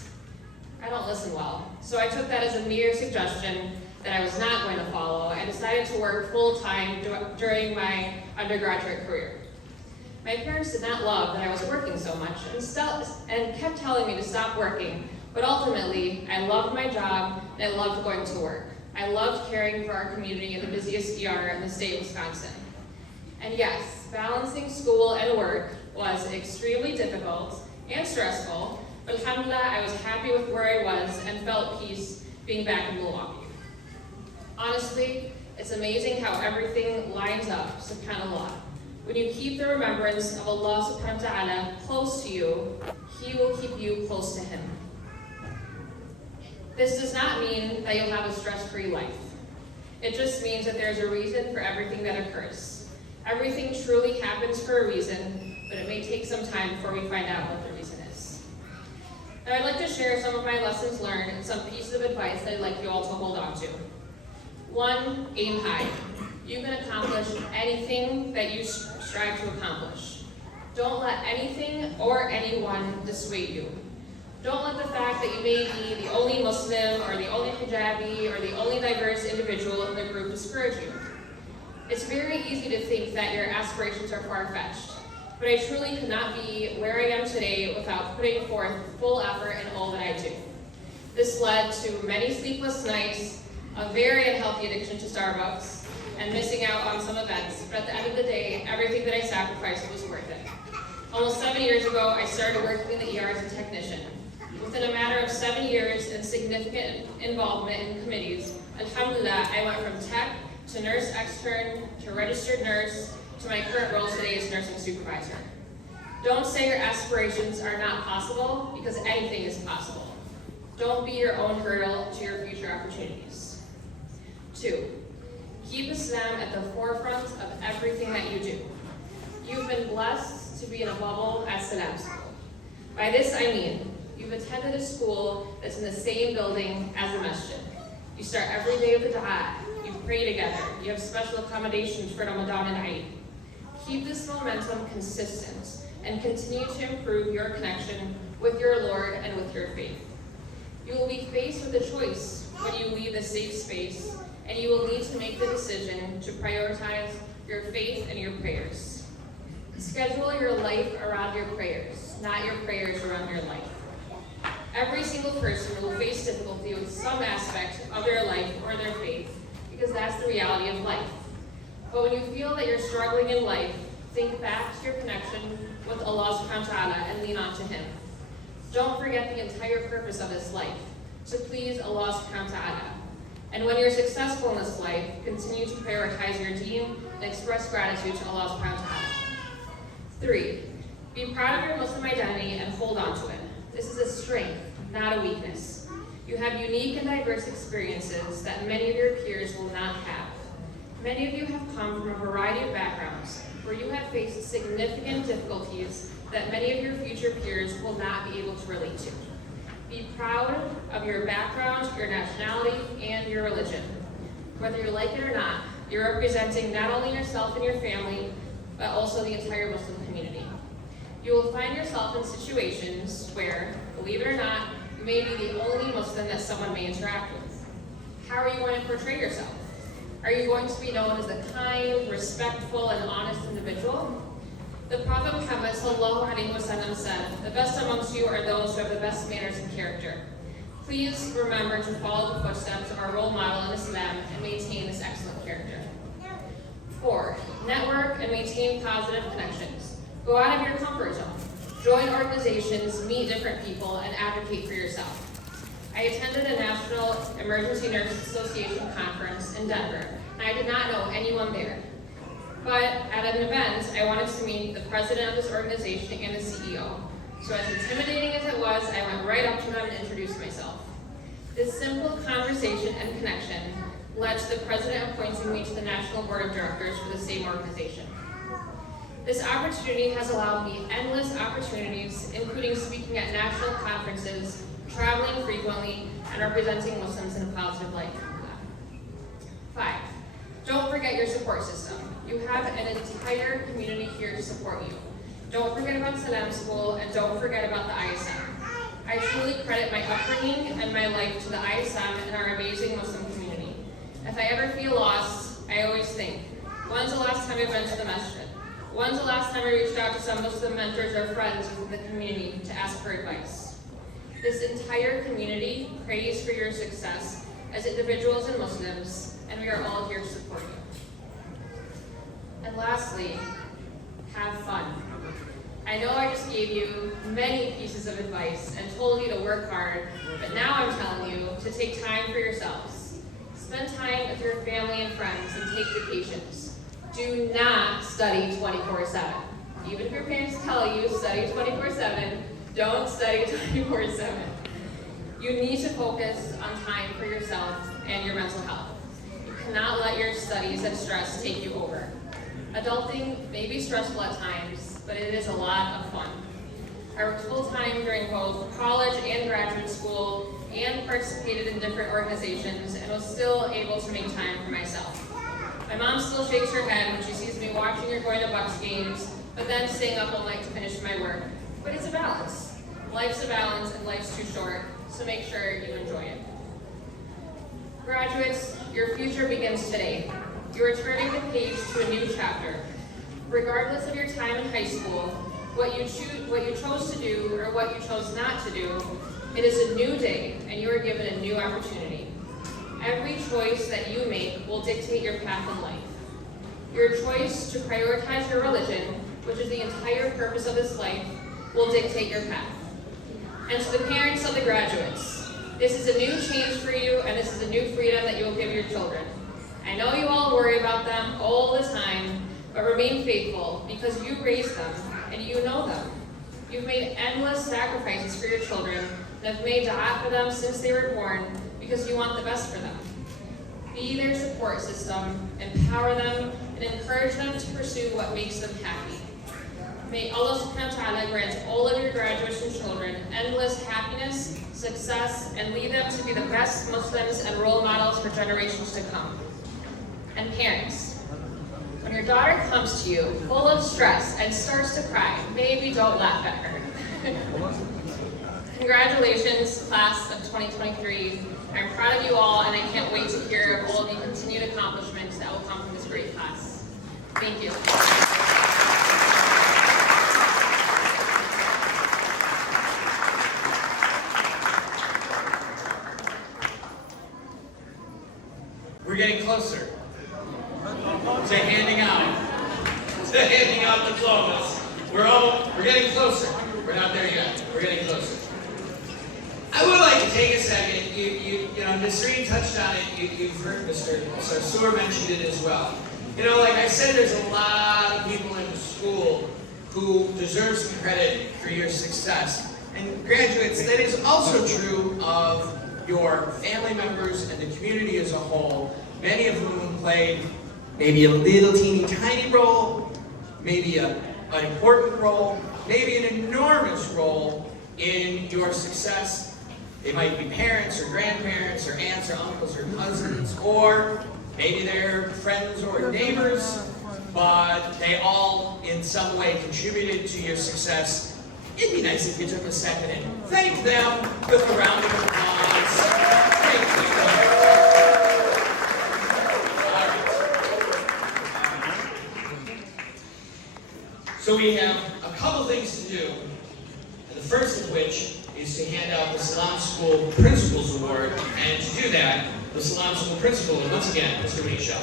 I don't listen well, so I took that as a mere suggestion that I was not going to follow and decided to work full-time during my undergraduate career. My parents did not love that I was working so much and kept telling me to stop working, but ultimately, I loved my job and I loved going to work. I loved caring for our community in the busiest ER in the state of Wisconsin. And yes, balancing school and work was extremely difficult and stressful, but alhamdulillah, I was happy with where I was and felt peace being back in Milwaukee. Honestly, it's amazing how everything lines up, subhanAllah. When you keep the remembrance of Allah subhanahu wa ta'ala close to you, He will keep you close to Him. This does not mean that you'll have a stress-free life. It just means that there's a reason for everything that occurs. Everything truly happens for a reason, but it may take some time before we find out what the reason is. Now I'd like to share some of my lessons learned and some pieces of advice that I'd like you all to hold on to. 1, aim high. You can accomplish anything that you strive to accomplish. Don't let anything or anyone dissuade you. Don't let the fact that you may be the only Muslim or the only hijabi or the only diverse individual in the group discourage you. It's very easy to think that your aspirations are far-fetched, but I truly could not be where I am today without putting forth full effort in all that I do. This led to many sleepless nights, a very unhealthy addiction to Starbucks, and missing out on some events, but at the end of the day, everything that I sacrificed was worth it. Almost 7 years ago, I started working in the ER as a technician. Within a matter of 7 years and significant involvement in committees, alhamdulillah, I went from tech to nurse extern to registered nurse to my current role today as nursing supervisor. Don't say your aspirations are not possible, because anything is possible. Don't be your own hurdle to your future opportunities. 2, keep Islam at the forefront of everything that you do. You've been blessed to be in a bubble at Salam School. By this I mean, you've attended a school that's in the same building as the masjid. You start every day with the dua. You pray together. You have special accommodations for Ramadan and Eid. Keep this momentum consistent and continue to improve your connection with your Lord and with your faith. You will be faced with a choice when you leave this safe space, and you will need to make the decision to prioritize your faith and your prayers. Schedule your life around your prayers, not your prayers around your life. Every single person will face difficulty with some aspect of their life or their faith, because that's the reality of life. But when you feel that you're struggling in life, think back to your connection with Allah subhanahu wa ta'ala and lean on to Him. Don't forget the entire purpose of this life, to please Allah subhanahu wa ta'ala. And when you're successful in this life, continue to prioritize your deen and express gratitude to Allah subhanahu wa ta'ala. 3, be proud of your Muslim identity and hold on to it. This is a strength, not a weakness. You have unique and diverse experiences that many of your peers will not have. Many of you have come from a variety of backgrounds where you have faced significant difficulties that many of your future peers will not be able to relate to. Be proud of your background, your nationality, and your religion. Whether you like it or not, you're representing not only yourself and your family, but also the entire Muslim community. You will find yourself in situations where, believe it or not, you may be the only Muslim that someone may interact with. How are you going to portray yourself? Are you going to be known as a kind, respectful, and honest individual? The Prophet Muhammad ﷺ said, "The best amongst you are those who have the best manners and character." Please remember to follow the footsteps of our role model in Islam and maintain this excellent character. 4. Network and maintain positive connections. Go out of your comfort zone. Join organizations, meet different people, and advocate for yourself. I attended a National Emergency Nurses Association conference in Denver, and I did not know anyone there. But at an event, I wanted to meet the president of this organization and the CEO. So as intimidating as it was, I went right up to them and introduced myself. This simple conversation and connection led to the president appointing me to the National Board of Directors for the same organization. This opportunity has allowed me endless opportunities, including speaking at national conferences, traveling frequently, and representing Muslims in a positive light. 5. Don't forget your support system. You have an entire community here to support you. Don't forget about Salam School, and don't forget about the ISM. I truly credit my upbringing and my life to the ISM and our amazing Muslim community. If I ever feel lost, I always think, when's the last time I've been to the masjid? When's the last time I reached out to some Muslim mentors or friends within the community to ask for advice? This entire community prays for your success as individuals and Muslims, and we are all here to support you. And lastly, have fun. I know I just gave you many pieces of advice and told you to work hard, but now I'm telling you to take time for yourselves. Spend time with your family and friends and take vacations. Do not study 24/7. Even if your parents tell you study 24/7, don't study 24/7. You need to focus on time for yourself and your mental health. You cannot let your studies and stress take you over. Adulting may be stressful at times, but it is a lot of fun. I worked full-time during both college and graduate school and participated in different organizations and was still able to make time for myself. My mom still shakes her head when she sees me watching or going to Bucks games, but then staying up all night to finish my work. But it's a balance. Life's a balance and life's too short, so make sure you enjoy it. Graduates, your future begins today. You are turning the page to a new chapter. Regardless of your time in high school, what you chose to do or what you chose not to do, it is a new day and you are given a new opportunity. Every choice that you make will dictate your path in life. Your choice to prioritize your religion, which is the entire purpose of this life, will dictate your path. And to the parents of the graduates, this is a new change for you and this is a new freedom that you will give your children. I know you all worry about them all the time, but remain faithful because you raised them and you know them. You've made endless sacrifices for your children and have made dua for them since they were born because you want the best for them. Be their support system, empower them, and encourage them to pursue what makes them happy. May Allah subhanahu wa ta'ala grant all of your graduates and children endless happiness, success, and lead them to be the best Muslims and role models for generations to come. And parents, when your daughter comes to you full of stress and starts to cry, maybe don't laugh at her. Congratulations, class of 2023. I'm proud of you all, and I can't wait to hear of all of the continued accomplishments that will come from this great class. Thank you. We're getting closer to handing out diplomas. We're getting closer. We're not there yet. We're getting closer. I would like to take a second. You know, Nasreen touched on it. You've heard Mr. Sarsour mentioned it as well. You know, like I said, there's a lot of people in the school who deserve some credit for your success. And graduates, that is also true of your family members and the community as a whole, many of whom played maybe a little teeny tiny role, maybe an important role, maybe an enormous role in your success. They might be parents or grandparents or aunts or uncles or cousins, or Maybe they're friends or neighbors, but they all in some way contributed to your success. It'd be nice if you took a second and thanked them with a round of applause. Thank you. All right. So we have a couple things to do. And the first of which is to hand out the Salam School Principals Award. And to do that, the Salam School Principal, and once again, Mr. Michel.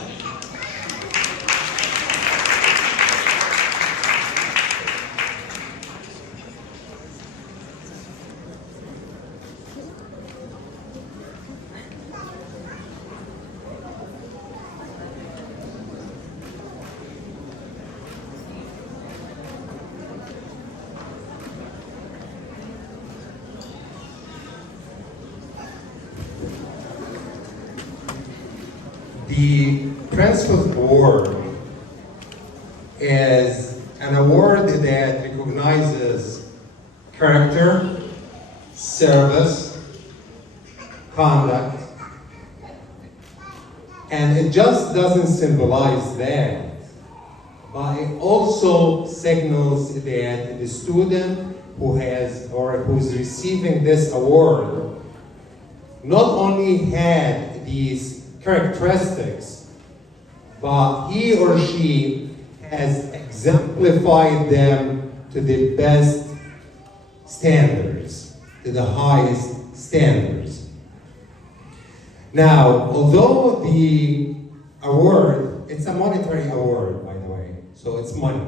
The Principal's Award is an award that recognizes character, service, conduct, and it just doesn't symbolize that, but it also signals that the student who has or who's receiving this award not only had these characteristics, but he or she has exemplified them to the best standards, to the highest standards. Now, although the award, it's a monetary award, by the way, so it's money.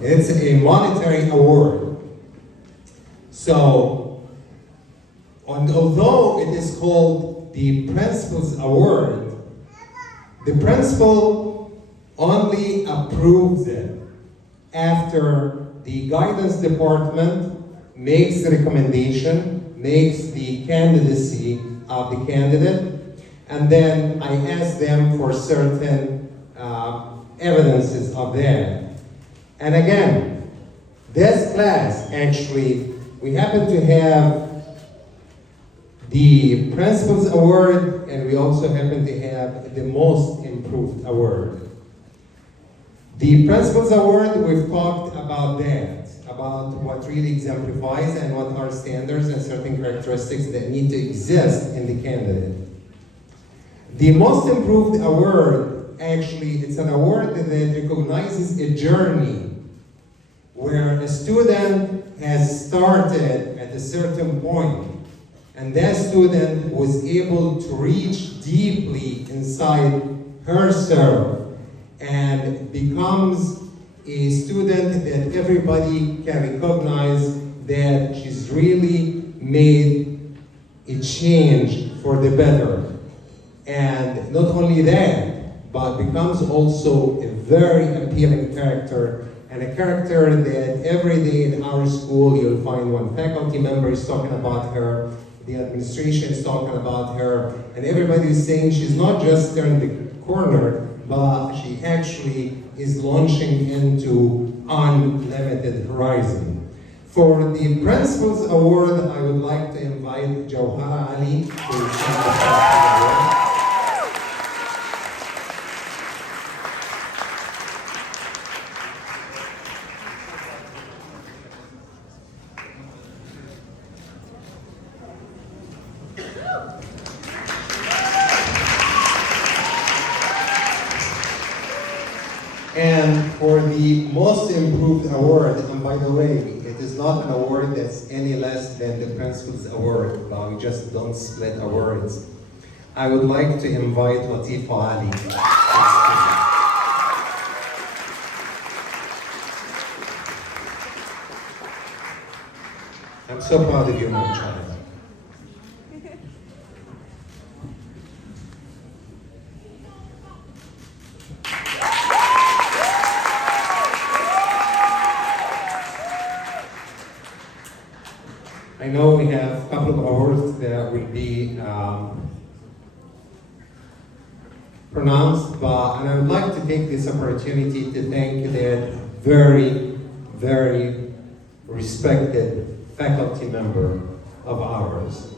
It's a monetary award. So, although it is called the Principal's Award, the principal only approves it after the guidance department makes the recommendation, makes the candidacy of the candidate, and then I ask them for certain evidences of that. And again, this class, actually, we happen to have the Principal's Award, and we also happen to have the Most Improved Award. The Principal's Award, we've talked about that, about what really exemplifies and what are standards and certain characteristics that need to exist in the candidate. The Most Improved Award, actually, it's an award that recognizes a journey where a student has started at a certain point, and that student was able to reach deeply inside herself and becomes a student that everybody can recognize that she's really made a change for the better. And not only that, but becomes also a very appealing character, and a character that every day in our school you'll find one faculty member is talking about her, the administration is talking about her, and everybody is saying she's not just turned the corner, but she actually is launching into unlimited horizon. For the Principal's Award, I would like to invite Jawhara Ali to accept the Principal's Award. And for the Most Improved Award, and by the way, it is not an award that's any less than the Principal's Award, but we just don't split awards. I would like to invite Latifa Ali. I'm so proud of you, my child. I know we have a couple of awards that will be pronounced, and I would like to take this opportunity to thank that very, very respected faculty member of ours.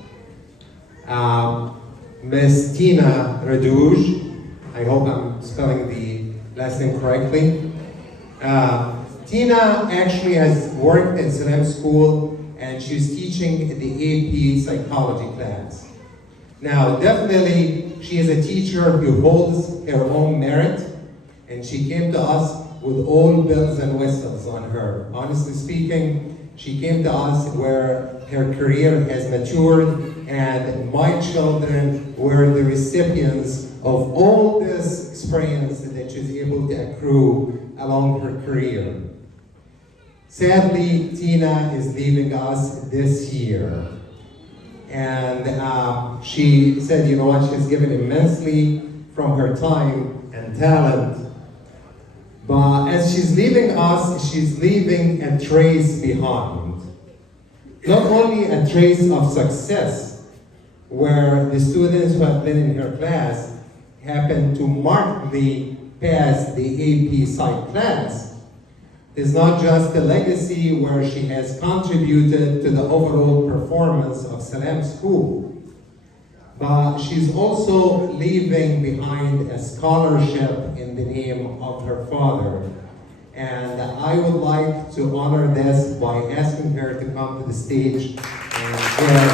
Miss Tina Radouj. I hope I'm spelling the last name correctly. Tina actually has worked in Salam School and she's teaching the AP psychology class. Now, definitely, she is a teacher who holds her own merit, and she came to us with all bells and whistles on her. Honestly speaking, she came to us where her career has matured, and my children were the recipients of all this experience that she's able to accrue along her career. Sadly, Tina is leaving us this year. And she said, you know what, she's given immensely from her time and talent. But as she's leaving us, she's leaving a trace behind. Not only a trace of success, where the students who have been in her class happen to markedly pass the AP Psych class. It's not just a legacy where she has contributed to the overall performance of Salam School, but she's also leaving behind a scholarship in the name of her father. And I would like to honor this by asking her to come to the stage and share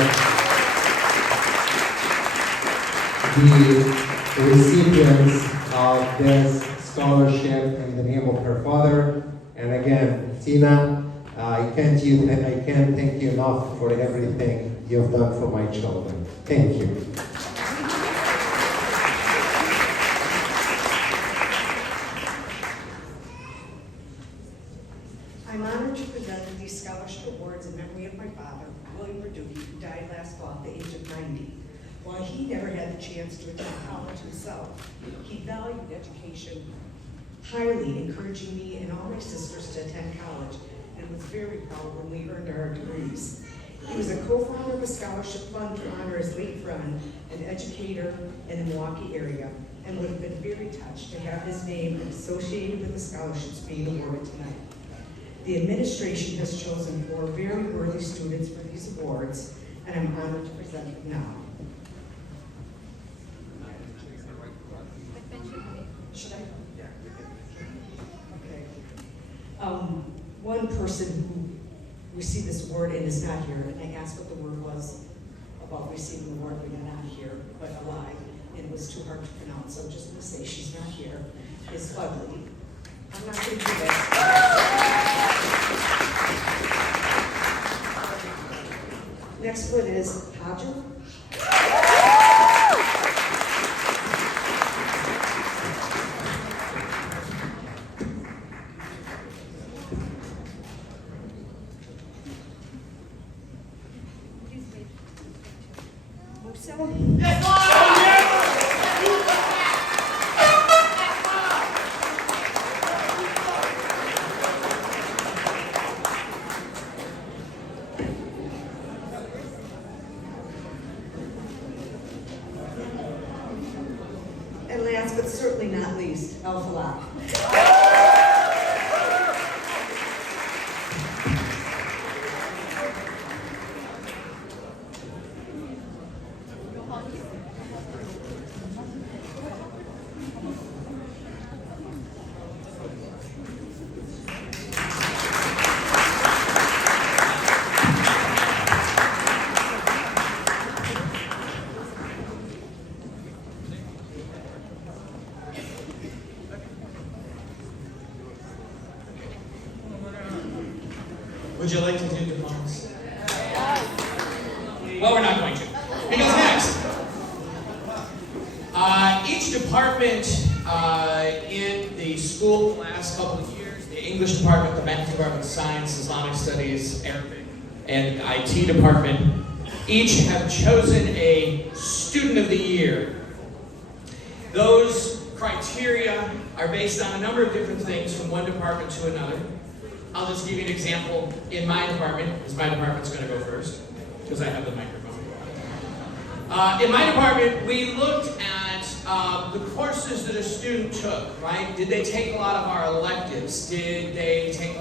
the recipients of this scholarship in the name of her father. And again, Tina, I can't thank you enough for everything you've done for my children. Thank you. I'm honored to present these scholarship awards in memory of my father, William Verdugi, who died last fall at the age of 90. While he never had the chance to attend college himself, he valued education highly, encouraging me and all my sisters to attend college, and was very proud when we earned our degrees. He was a co-founder of a scholarship fund to honor his late friend, an educator in the Milwaukee area, and would have been very touched to have his name associated with the scholarships being awarded tonight. The administration has chosen 4 very worthy students for these awards, and I'm honored to present them now. Should I? Yeah. Okay. One person who received this award and is not here, and I asked what the word was about receiving the award when you're not here, but alive, and it was too hard to pronounce, so I'm just going to say she's not here, is ugly. I'm not going to do that. Next one is Hajar. And last but certainly not least, Salam. Would you like to do diplomas? Well, we're not going to. Because next, each department in the school the last couple of years, the English department, the math department, science, Islamic studies, Arabic, and IT department, each have chosen a student of the year. Those criteria are based on a number of different things from one department to another. I'll just give you an example in my department, because my department's going to go first, because I have the microphone. In my department, we looked at the courses that a student took, right? Did they take a lot of our electives? Did they take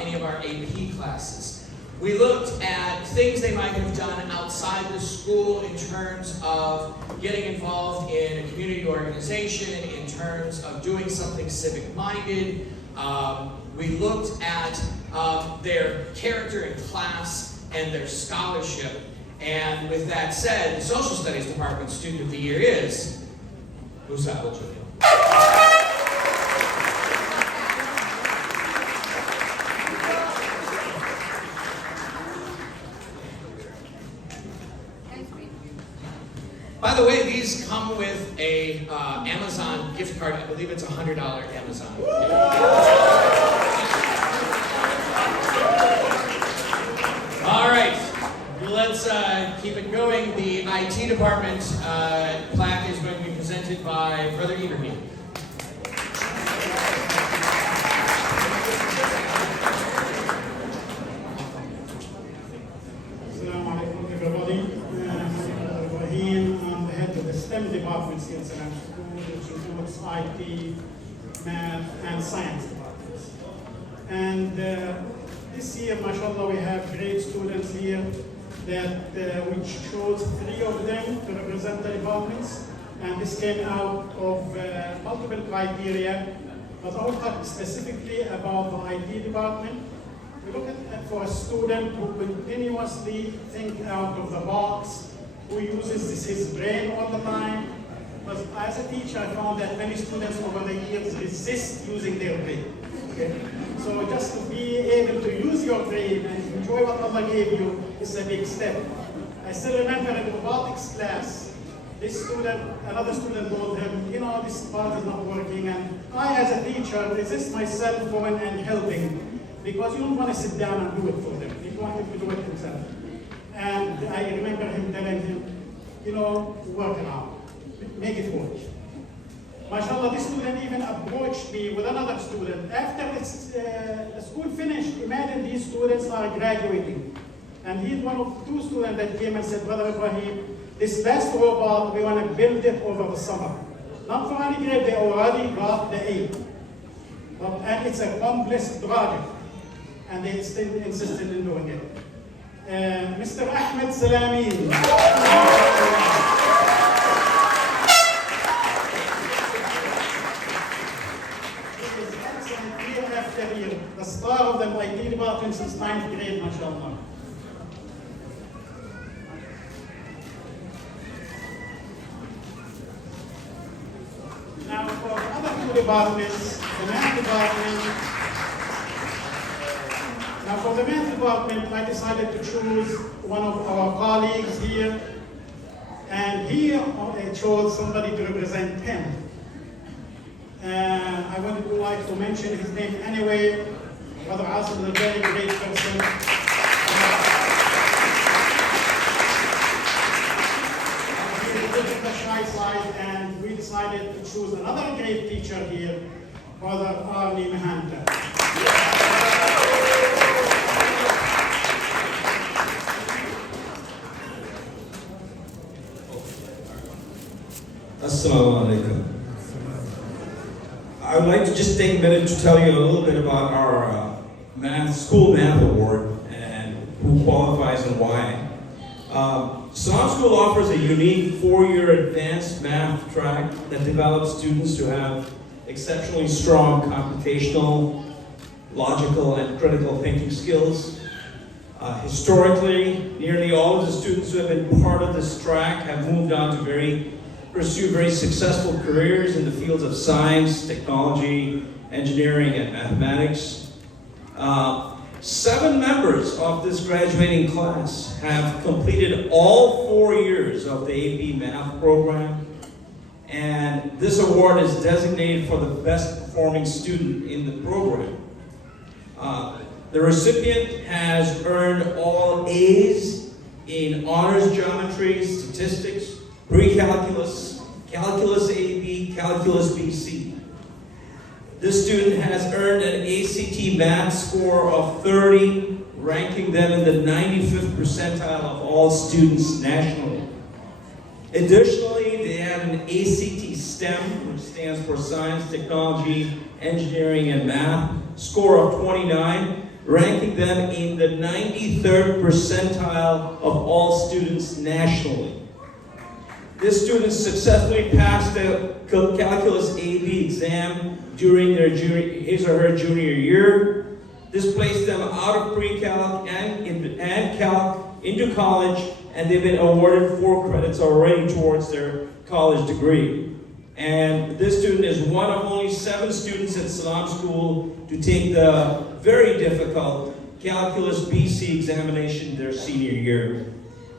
any of our AP classes? We looked at things they might have done outside the school in terms of getting involved in a community organization, in terms of doing something civic-minded. We looked at their character in class and their scholarship. And with that said, the Social Studies Department Student of the Year is Musa Al-Julia. By the way, these come with a Amazon gift card. I believe it's $100 Amazon. All right, let's keep it going. The IT department plaque is going to be presented by Brother Ibrahim. Salam alaikum, everybody. I'm Ibrahim. I'm the head of the STEM departments here at Salam School, which includes IT, math, and science departments. And this year, mashallah, we have great students here that which chose 3 of them to represent the departments. And this came out of multiple criteria, but I will talk specifically about the IT department. We look at for a student who continuously think out of the box, who uses his brain all the time. But as a teacher, I found that many students over the years resist using their brain. Okay? So just to be able to use your brain and enjoy what Allah gave you is a big step. I still remember in robotics class, this student, another student told him, you know, this part is not working, and I as a teacher resist myself going and helping, because you don't want to sit down and do it for them. You want him to do it himself. And I remember him telling him, you know, work it out, make it work. MashaAllah, this student even approached me with another student. After the school finished, imagine these students are graduating. And he's one of 2 students that came and said, Brother Ibrahim, this last robot, we want to build it over the summer. Not for any grade, they already got the A. And it's a complex project. And they still insisted in doing it. Mr. Ahmed Salami. The star of the IT department since 9th grade, mashallah. Now for the other 2 departments, the math department. Now for the math department, I decided to choose one of our colleagues here, and he chose somebody to represent him. I would like to mention his name anyway. Brother Asim is a very great person. He's a bit on the shy side, and we decided to choose another great teacher here, Brother Arnie Mahanta. Assalamu alaikum. I would like to just take a minute to tell you a little bit about our school math award and who qualifies and why. Salam School offers a unique 4-year advanced math track that develops students to have exceptionally strong computational, logical, and critical thinking skills. Historically, nearly all of the students who have been part of this track have moved on to pursue very successful careers in the fields of science, technology, engineering, and mathematics. 7 members of this graduating class have completed all 4 years of the AP Math program, and this award is designated for the best performing student in the program. The recipient has earned all A's in honors geometry, statistics, pre-calculus, calculus AB, calculus BC. This student has earned an ACT math score of 30, ranking them in the 95th percentile of all students nationally. Additionally, they have an ACT STEM, which stands for Science, Technology, Engineering, and Math, score of 29, ranking them in the 93rd percentile of all students nationally. This student successfully passed the Calculus AB exam during his or her junior year. This placed them out of pre-calc and calc into college, and they've been awarded 4 credits already towards their college degree. And this student is one of only 7 students at Salam School to take the very difficult Calculus BC examination their senior year.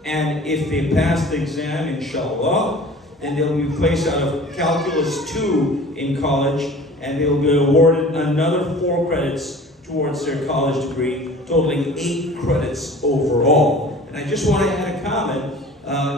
And if they pass the exam, inshallah, then they'll be placed out of Calculus 2 in college, and they'll be awarded another 4 credits towards their college degree, totaling 8 credits overall. And I just want to add a comment,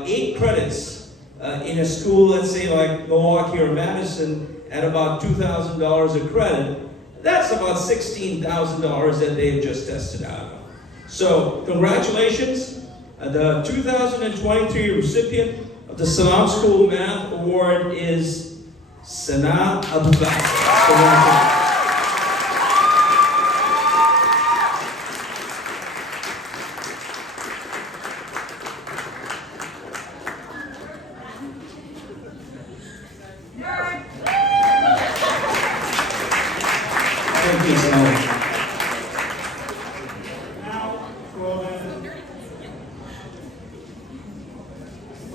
8 credits in a school, let's say like Milwaukee or Madison, at about $2,000 a credit, that's about $16,000 that they've just tested out of. So congratulations. The 2023 recipient of the Salam School Math Award is Sana Abu Bakr. Thank you, Salam. Now, for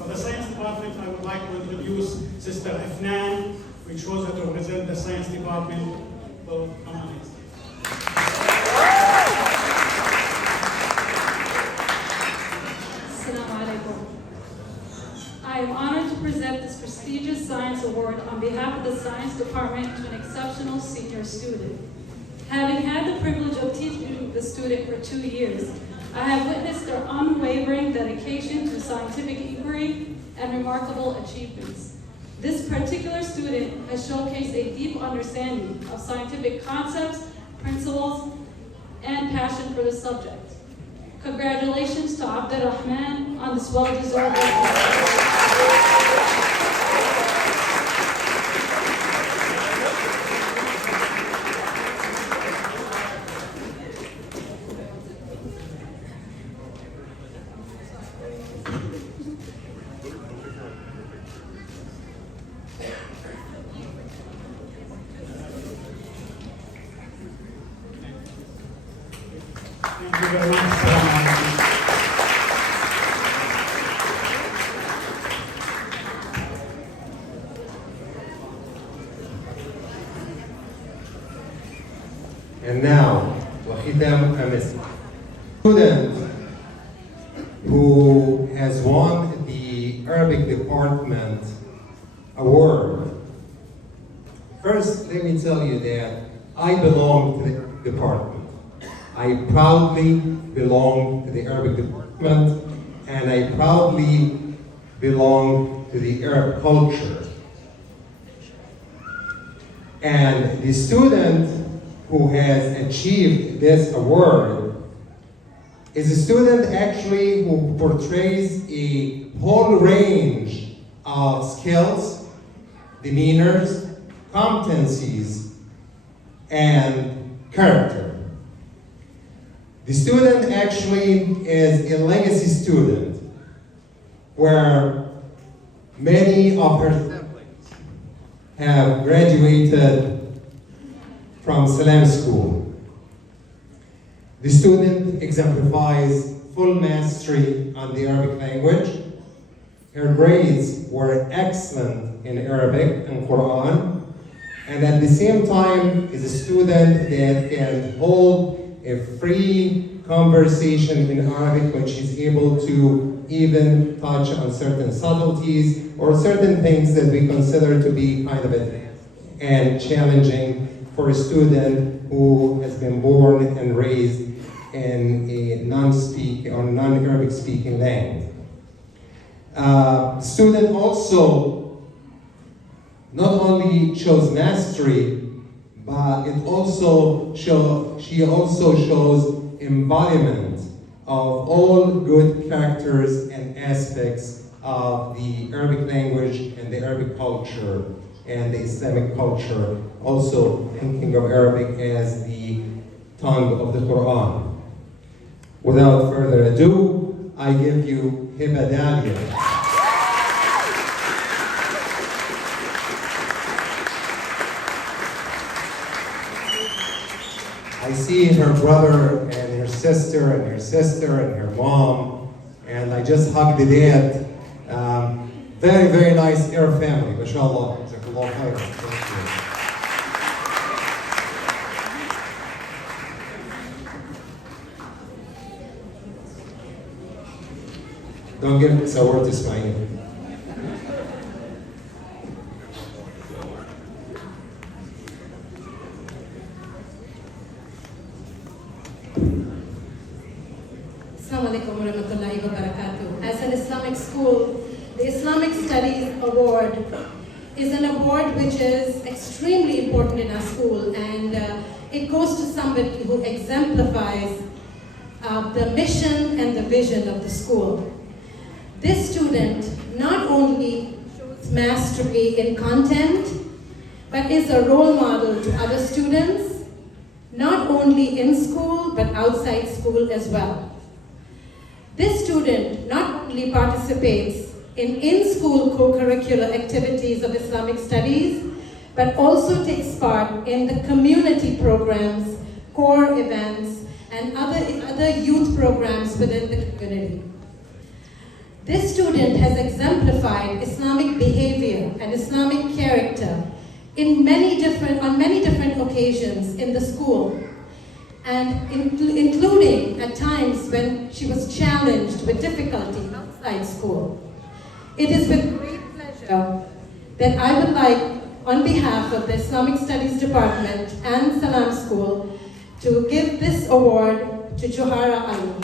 the science department, I would like to introduce Sister Afnan, which was to represent the science department. So, come on. Assalamu alaikum. I am honored to present this prestigious science award on behalf of the science department to an exceptional senior student. Having had the privilege of teaching the student for 2 years, I have witnessed their unwavering dedication to scientific inquiry and remarkable achievements. This particular student has showcased a deep understanding of scientific concepts, principles, and passion for the subject. Congratulations to Abdurrahman on this well-deserved recognition. Thank you very much. Salam alaikum. And now, وختام خامس. Student who has won the Arabic Department Award. First, let me tell you that I belong to the department. I proudly belong to the Arabic Department, and I proudly belong to the Arab culture. And the student who has achieved this award is a student actually who portrays a whole range of skills, demeanors, competencies, and character. The student actually is a legacy student where many of her siblings have graduated from Salam School. The student exemplifies full mastery on the Arabic language. Her grades were excellent in Arabic and Quran, and at the same time is a student that can hold a free conversation in Arabic when she's able to even touch on certain subtleties or certain things that we consider to be kind of advanced and challenging for a student who has been born and raised in a non-Arabic speaking language. Student also not only shows mastery, but she also shows embodiment of all good characters and aspects of the Arabic language and the Arabic culture and the Islamic culture, also thinking of Arabic as the tongue of the Quran. Without further ado, I give you Hibadalia. I see her brother and her sister and her sister and her mom, and I just hugged the dad. Very, very nice Arab family, mashallah. Jazakallah khairan. Thank you. Don't give this award to Ismail. Assalamu alaikum wa rahmatullahi wa barakatuh. As an Islamic school, the Islamic Studies Award is an award which is extremely important in our school, and it goes to somebody who exemplifies the mission and the vision of the school. This student not only shows mastery in content, but is a role model to other students, not only in school, but outside school as well. This student not only participates in in-school co-curricular activities of Islamic studies, but also takes part in the community programs, core events, and other youth programs within the community. This student has exemplified Islamic behavior and Islamic character on many different occasions in the school, and including at times when she was challenged with difficulty outside school. It is with great pleasure that I would like, on behalf of the Islamic Studies Department and Salam School, to give this award to Johara Ali.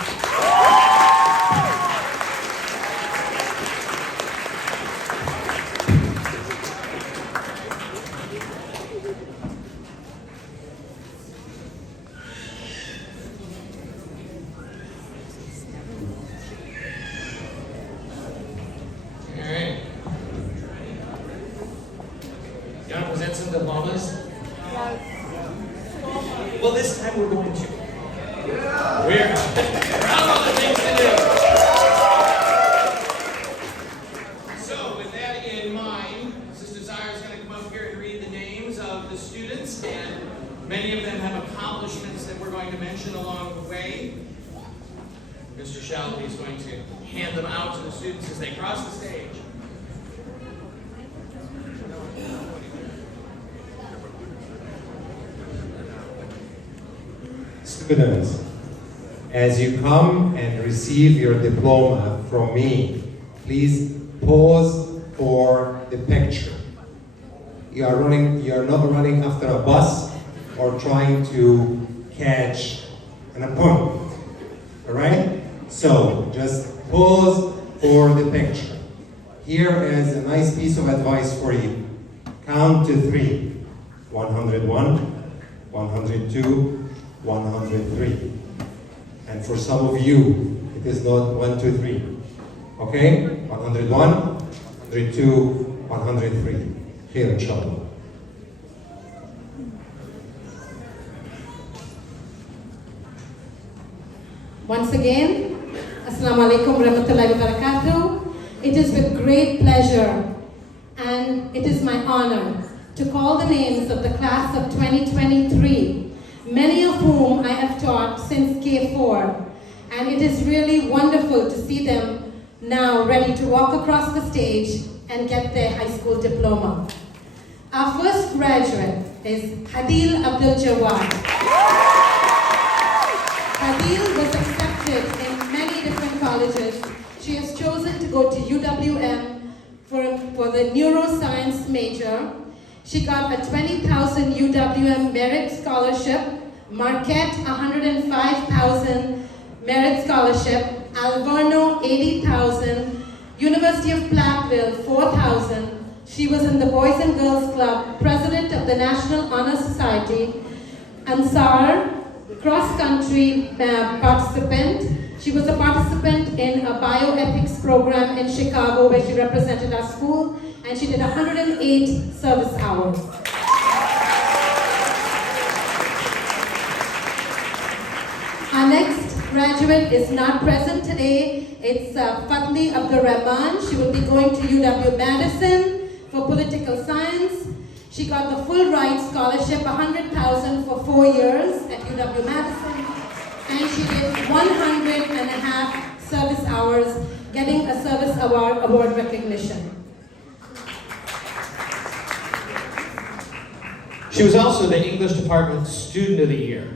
Some diplomas? Well, this time we're going to. We're out of other things to do. So, with that in mind, Sister Zara is going to come up here and read the names of the students, and many of them have accomplishments that we're going to mention along the way. Mr. Shelby is going to hand them out to the students as they cross the stage. Students, as you come and receive your diploma from me, please pause for the picture. You are not running after a bus or trying to catch an appointment. All right? So just pause for the picture. Here is a nice piece of advice for you. Count to 3. 101, 102, 103. And for some of you, it is not 1, 2, 3. Okay? 101, 102, 103. Here, inshallah. Once again, Assalamu alaikum warahmatullahi wabarakatuh. It is with great pleasure and it is my honor to call the names of the class of 2023, many of whom I have taught since K4, and it is really wonderful to see them now ready to walk across the stage and get their high school diploma. Our first graduate is Hadil Abdul Jawad. Hadil was accepted in many different colleges. She has chosen to go to UWM for the neuroscience major. She got a 20,000 UWM merit scholarship, Marquette 105,000 merit scholarship, Alverno 80,000, University of Platteville 4,000. She was in the Boys and Girls Club, president of the National Honor Society, Ansar, cross-country participant. She was a participant in a bioethics program in Chicago where she represented our school, and she did 108 service hours. Our next graduate is not present today. It's Fatli Abdul Rahman. She will be going to UW-Madison for political science. She got the full ride scholarship, $100,000 for 4 years at UW-Madison. And she did 100.5 service hours, getting a service award recognition. She was also the English Department Student of the Year.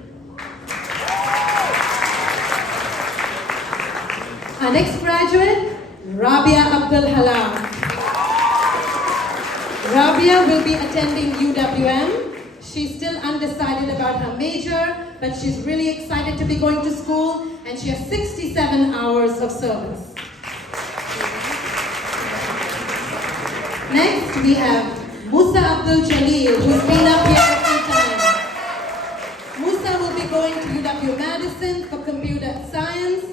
Our next graduate, Rabia Abdul Halam. Rabia will be attending UWM. She's still undecided about her major, but she's really excited to be going to school, and she has 67 hours of service. Next, we have Musa Abdul Jalil, who's been up here a few times. Musa will be going to UW-Madison for computer science.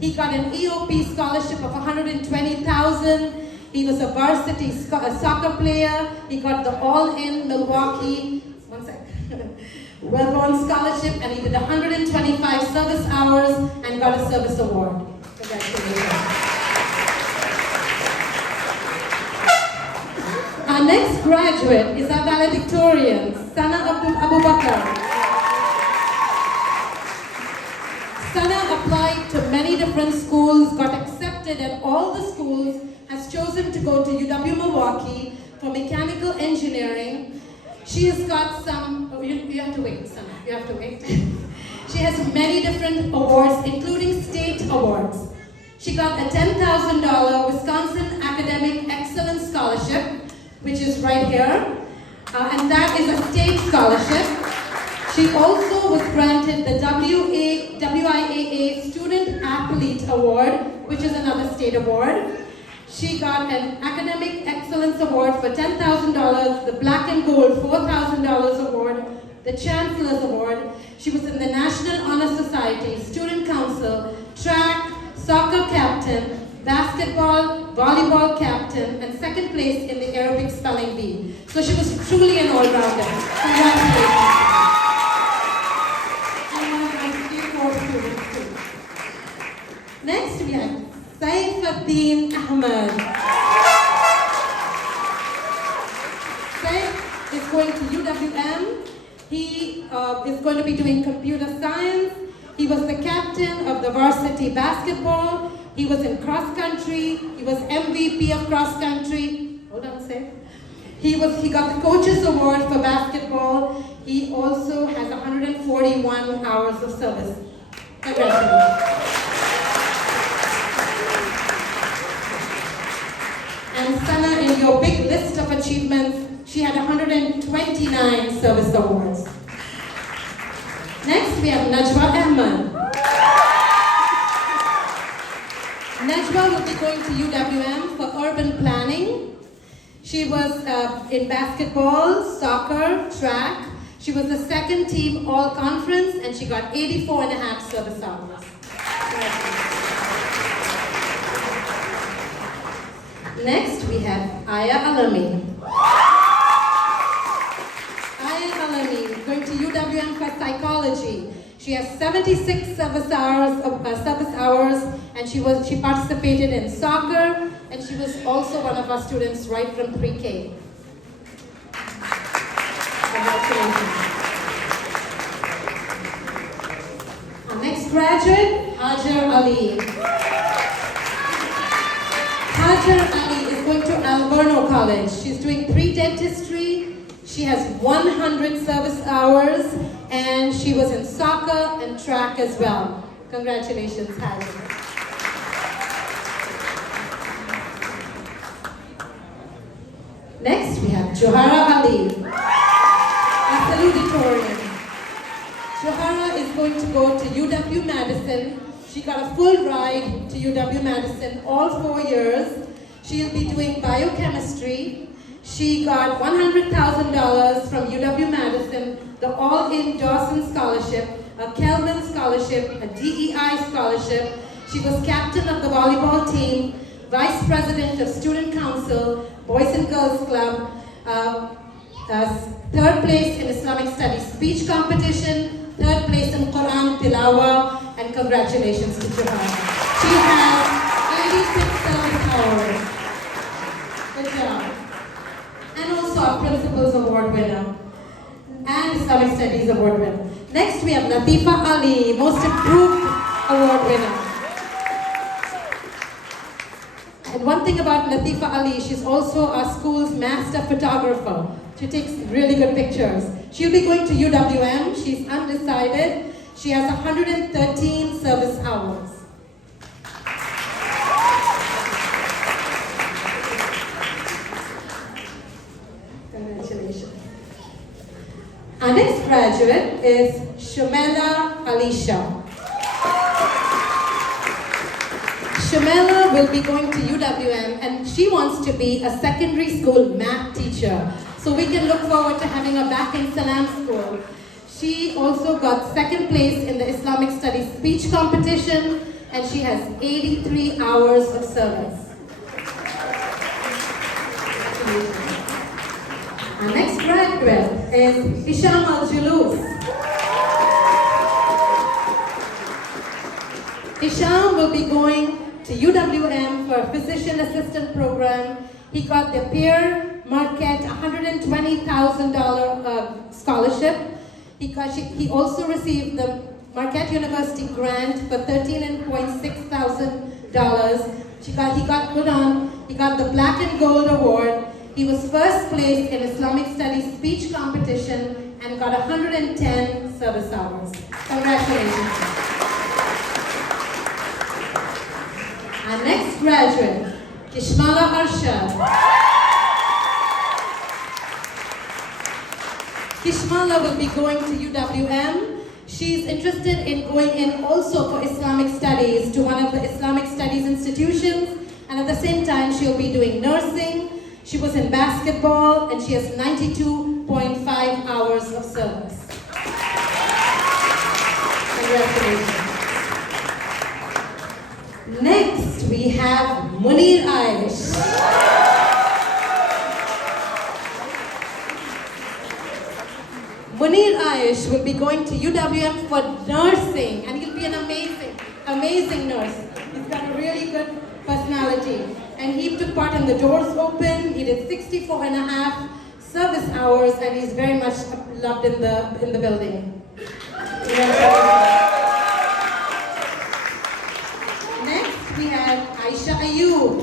He got an EOP scholarship of $120,000. He was a varsity soccer player. He got the All-In Milwaukee, Wellborn Scholarship, and he did 125 service hours and got a service award. Congratulations. Our next graduate is our valedictorian, Sana Abu Bakr. Sana applied to many different schools, got accepted at all the schools, has chosen to go to UW-Milwaukee for mechanical engineering. She has got some, you have to wait, Sana, you have to wait. She has many different awards, including state awards. She got a $10,000 Wisconsin Academic Excellence Scholarship, which is right here, and that is a state scholarship. She also was granted the WIAA Student Athlete Award, which is another state award. She got an Academic Excellence Award for $10,000, the Black and Gold $4,000 award, the Chancellor's Award. She was in the National Honor Society, Student Council, track, soccer captain, basketball, volleyball captain, and second place in the Arabic spelling bee. So she was truly an all-rounder. Congratulations. And one of my few more students too. Next we have Saifuddin Ahmed. Saif is going to UWM. He is going to be doing computer science. He was the captain of the varsity basketball. He was in cross country. He was MVP of cross country. Hold on a sec. He got the coach's award for basketball. He also has 141 hours of service. Congratulations. And Sana, in your big list of achievements, she had 129 service awards. Next, we have Najwa Ahmed. Najwa will be going to UWM for urban planning. She was in basketball, soccer, track. She was the second team all-conference, and she got 84.5 service hours. Next, we have Aya Alami. Aya Alami is going to UWM for psychology. She has 76 service hours, and she participated in soccer, and she was also one of our students right from pre-K. Congratulations. Our next graduate, Hajar Ali. Hajar Ali is going to Alverno College. She's doing pre-dentistry. She has 100 service hours, and she was in soccer and track as well. Congratulations, Hajar. Next, we have Johara Ali, a salutatorian. Johara is going to go to UW-Madison. She got a full ride to UW-Madison all 4 years. She'll be doing biochemistry. She got $100,000 from UW-Madison, the All-In Dawson Scholarship, a Kelvin Scholarship, a DEI Scholarship. She was captain of the volleyball team, vice president of student council, Boys and Girls Club, third place in Islamic Studies speech competition, third place in Quran Tilawa, and congratulations to Johanna. She has 86 service hours. Good job. And also our Principals Award winner and Islamic Studies Award winner. Next we have Latifa Ali, Most Improved Award winner. And one thing about Latifa Ali, she's also our school's master photographer. She takes really good pictures. She'll be going to UWM. She's undecided. She has 113 service hours. Congratulations. Our next graduate is Shumela Alisha. Shumela will be going to UWM and she wants to be a secondary school math teacher. So we can look forward to having her back in Salam School. She also got second place in the Islamic Studies speech competition and she has 83 hours of service. Our next graduate is Hisham Al-Julus. Hisham will be going to UWM for a physician assistant program. He got the Pierre Marquette $120,000 scholarship. He also received the Marquette University grant for $13.6 thousand. He got put on. He got the Black and Gold Award. He was first place in Islamic Studies speech competition and got 110 service hours. Congratulations. Our next graduate, Kishmala Arshad. Kishmala will be going to UWM. She's interested in going in also for Islamic Studies to one of the Islamic Studies institutions, and at the same time she'll be doing nursing. She was in basketball and she has 92.5 hours of service. Congratulations. Next, we have Munir Aish. Munir Aish will be going to UWM for nursing, and he'll be an amazing nurse. He's got a really good personality. And he took part in the Doors Open. He did 64 and a half service hours, and he's very much loved in the building. Next, we have Aisha Ayub.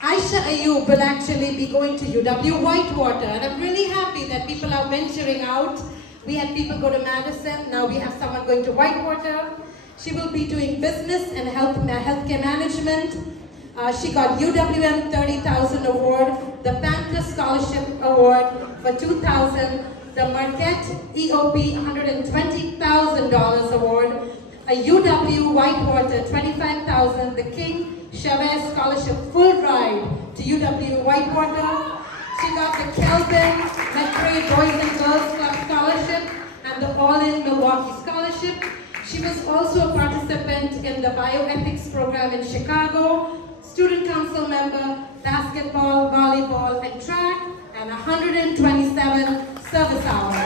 Aisha Ayub will actually be going to UW Whitewater, and I'm really happy that people are venturing out. We had people go to Madison, now we have someone going to Whitewater. She will be doing business and healthcare management. She got UWM 30,000 award, the Panther Scholarship Award for 2000, the Marquette EOP $120,000 award, a UW Whitewater 25,000, the King Chavez Scholarship full ride to UW Whitewater. She got the Kelvin McRae Boys and Girls Club Scholarship and the All-In Milwaukee Scholarship. She was also a participant in the bioethics program in Chicago, student council member, basketball, volleyball, and track, and 127 service hours.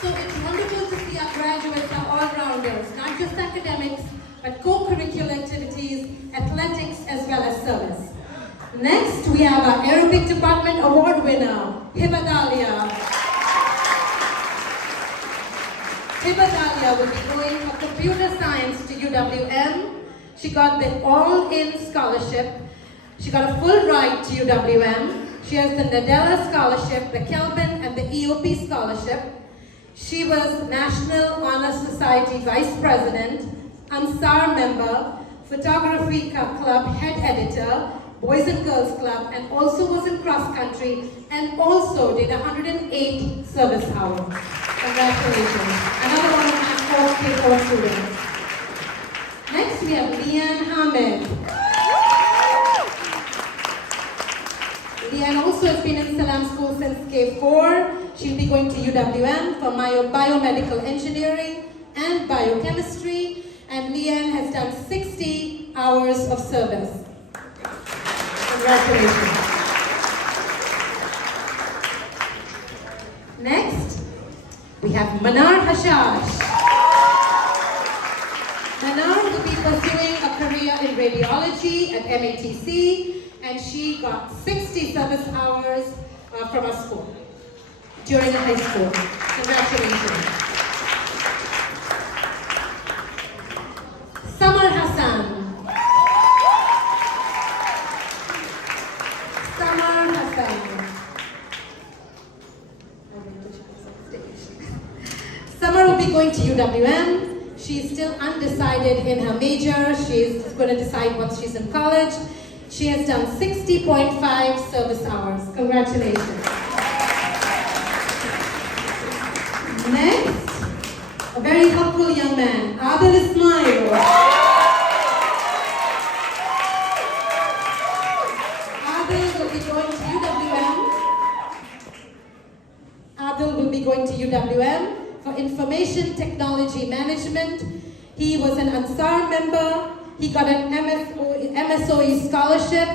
So it's wonderful to see our graduates are all-rounders, not just academics, but co-curricular activities, athletics, as well as service. Next, we have our Arabic Department Award winner, Hibadalia. Hibadalia will be going for computer science to UWM. She got the All-In Scholarship. She got a full ride to UWM. She has the Nadella Scholarship, the Kelvin, and the EOP Scholarship. She was National Honor Society Vice President, Ansar member, Photography Club head editor, Boys and Girls Club, and also was in cross country, and also did 108 service hours. Congratulations. Another one of my 4K4 students. Next we have Leanne Ahmed. Leanne also has been in Salam School since K4. She'll be going to UWM for biomedical engineering and biochemistry, and Leanne has done 60 hours of service. Congratulations. Next, we have Manar Hashash. Manar will be pursuing a career in radiology at MATC, and she got 60 service hours from our school during high school. Congratulations. Samar Hassan. Samar Hassan. Summer will be going to UWM. She's still undecided in her major. She's going to decide once she's in college. She has done 60.5 service hours. Congratulations. Next, a very helpful young man, Adil Ismail. Adil will be going to UWM. Adil will be going to UWM for Information Technology Management. He was an Ansar member. He got an MSOE scholarship,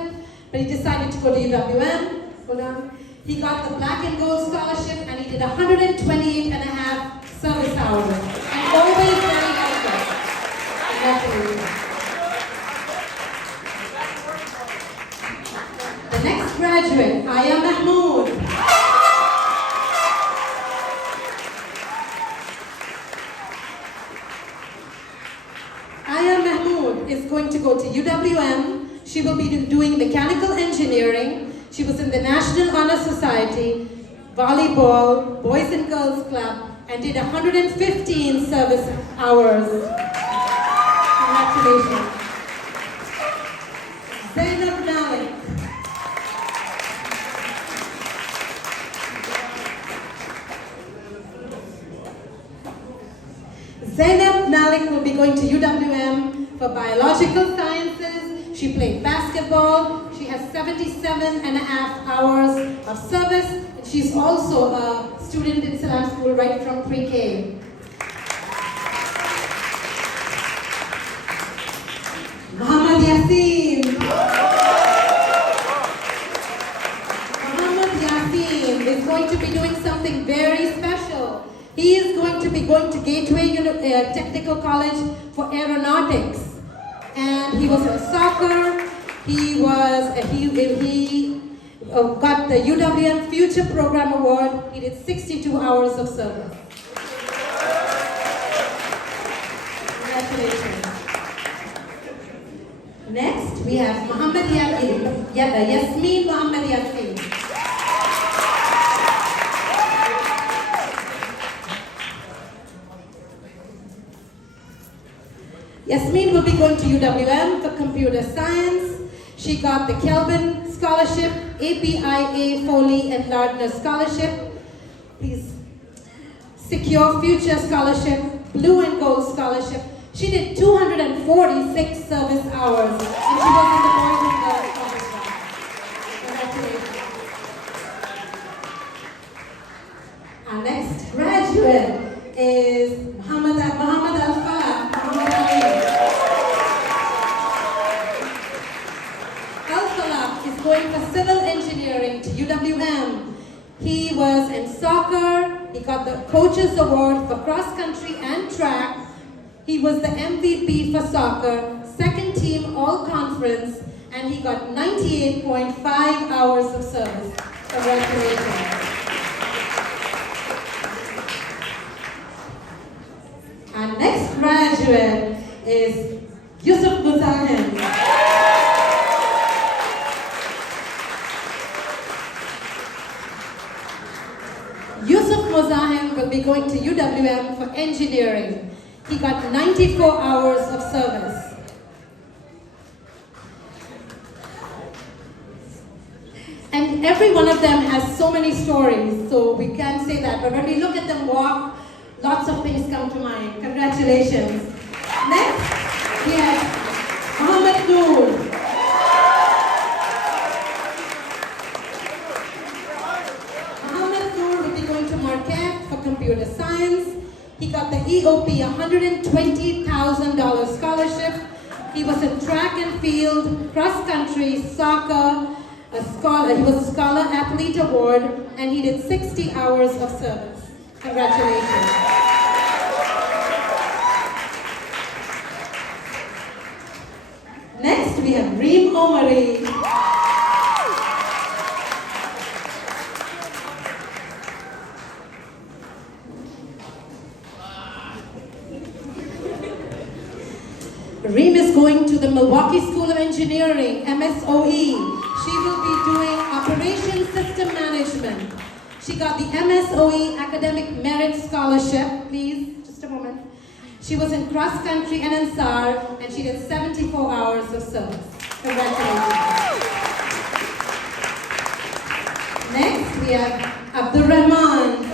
but he decided to go to UWM. Hold on. He got the Black and Gold scholarship, and he did 128 and a half service hours. And always very helpful. Congratulations. The next graduate, Aya Mahmood. Aya Mahmood is going to go to UWM. She will be doing mechanical engineering. She was in the National Honor Society, volleyball, Boys and Girls Club, and did 115 service hours. Congratulations. Zainab Malik. Zainab Malik will be going to UWM for biological sciences. She played basketball. She has 77 and a half hours of service. And she's also a student in Salam School right from pre-K. Muhammad Yassin. Muhammad Yassin is going to be doing something very special. He is going to be going to Gateway Technical College for Aeronautics. And he was in soccer. He got the UWM Future Program Award. He did 62 hours of service. Congratulations. Next, we have Muhammad Yasmin Muhammad Yasmin. Yasmin will be going to UWM for computer science. She got the Kelvin Scholarship, APIA Foley and Lardner Scholarship. Please. Secure Future Scholarship, Blue and Gold Scholarship. She did 246 service hours, and she was in the Boys and Girls Club as well. Congratulations. Our next graduate is Muhammad Al-Falah. Muhammad Ali. Al-Falah is going for civil engineering to UWM. He was in soccer. He got the Coaches Award for cross country and track. He was the MVP for soccer, second team all-conference, and he got 98.5 hours of service. Congratulations. Our next graduate is Yusuf Muzahim. Yusuf Muzahim will be going to UWM for engineering. He got 94 hours of service. And every one of them has so many stories, so we can't say that. But when we look at them walk, lots of things come to mind. Congratulations. Next, we have Muhammad Noor. Muhammad Noor will be going to Marquette for computer science. He got the EOP $120,000 scholarship. He was in track and field, cross country, soccer, He was a Scholar Athlete Award, and he did 60 hours of service. Congratulations. Next, we have Reem Omari. Reem is going to the Milwaukee School of Engineering, MSOE. She will be doing Operations System Management. She got the MSOE Academic Merit Scholarship. Please, just a moment. She was in cross country and in SAR, and she did 74 hours of service. Congratulations. Next, we have Abdul Rahman.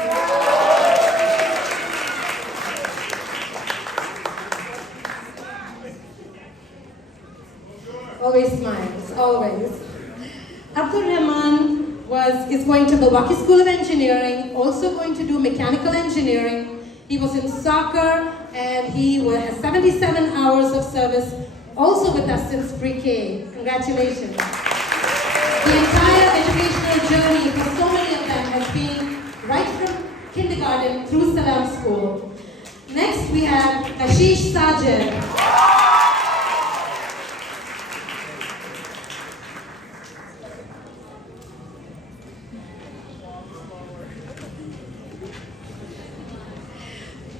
Always smiles, always. Abdul Rahman is going to Milwaukee School of Engineering, also going to do mechanical engineering. He was in soccer, and he has 77 hours of service, also with us since pre-K. Congratulations. The entire educational journey for so many of them has been right from kindergarten through Salam School. Next, we have Kashish Sajid.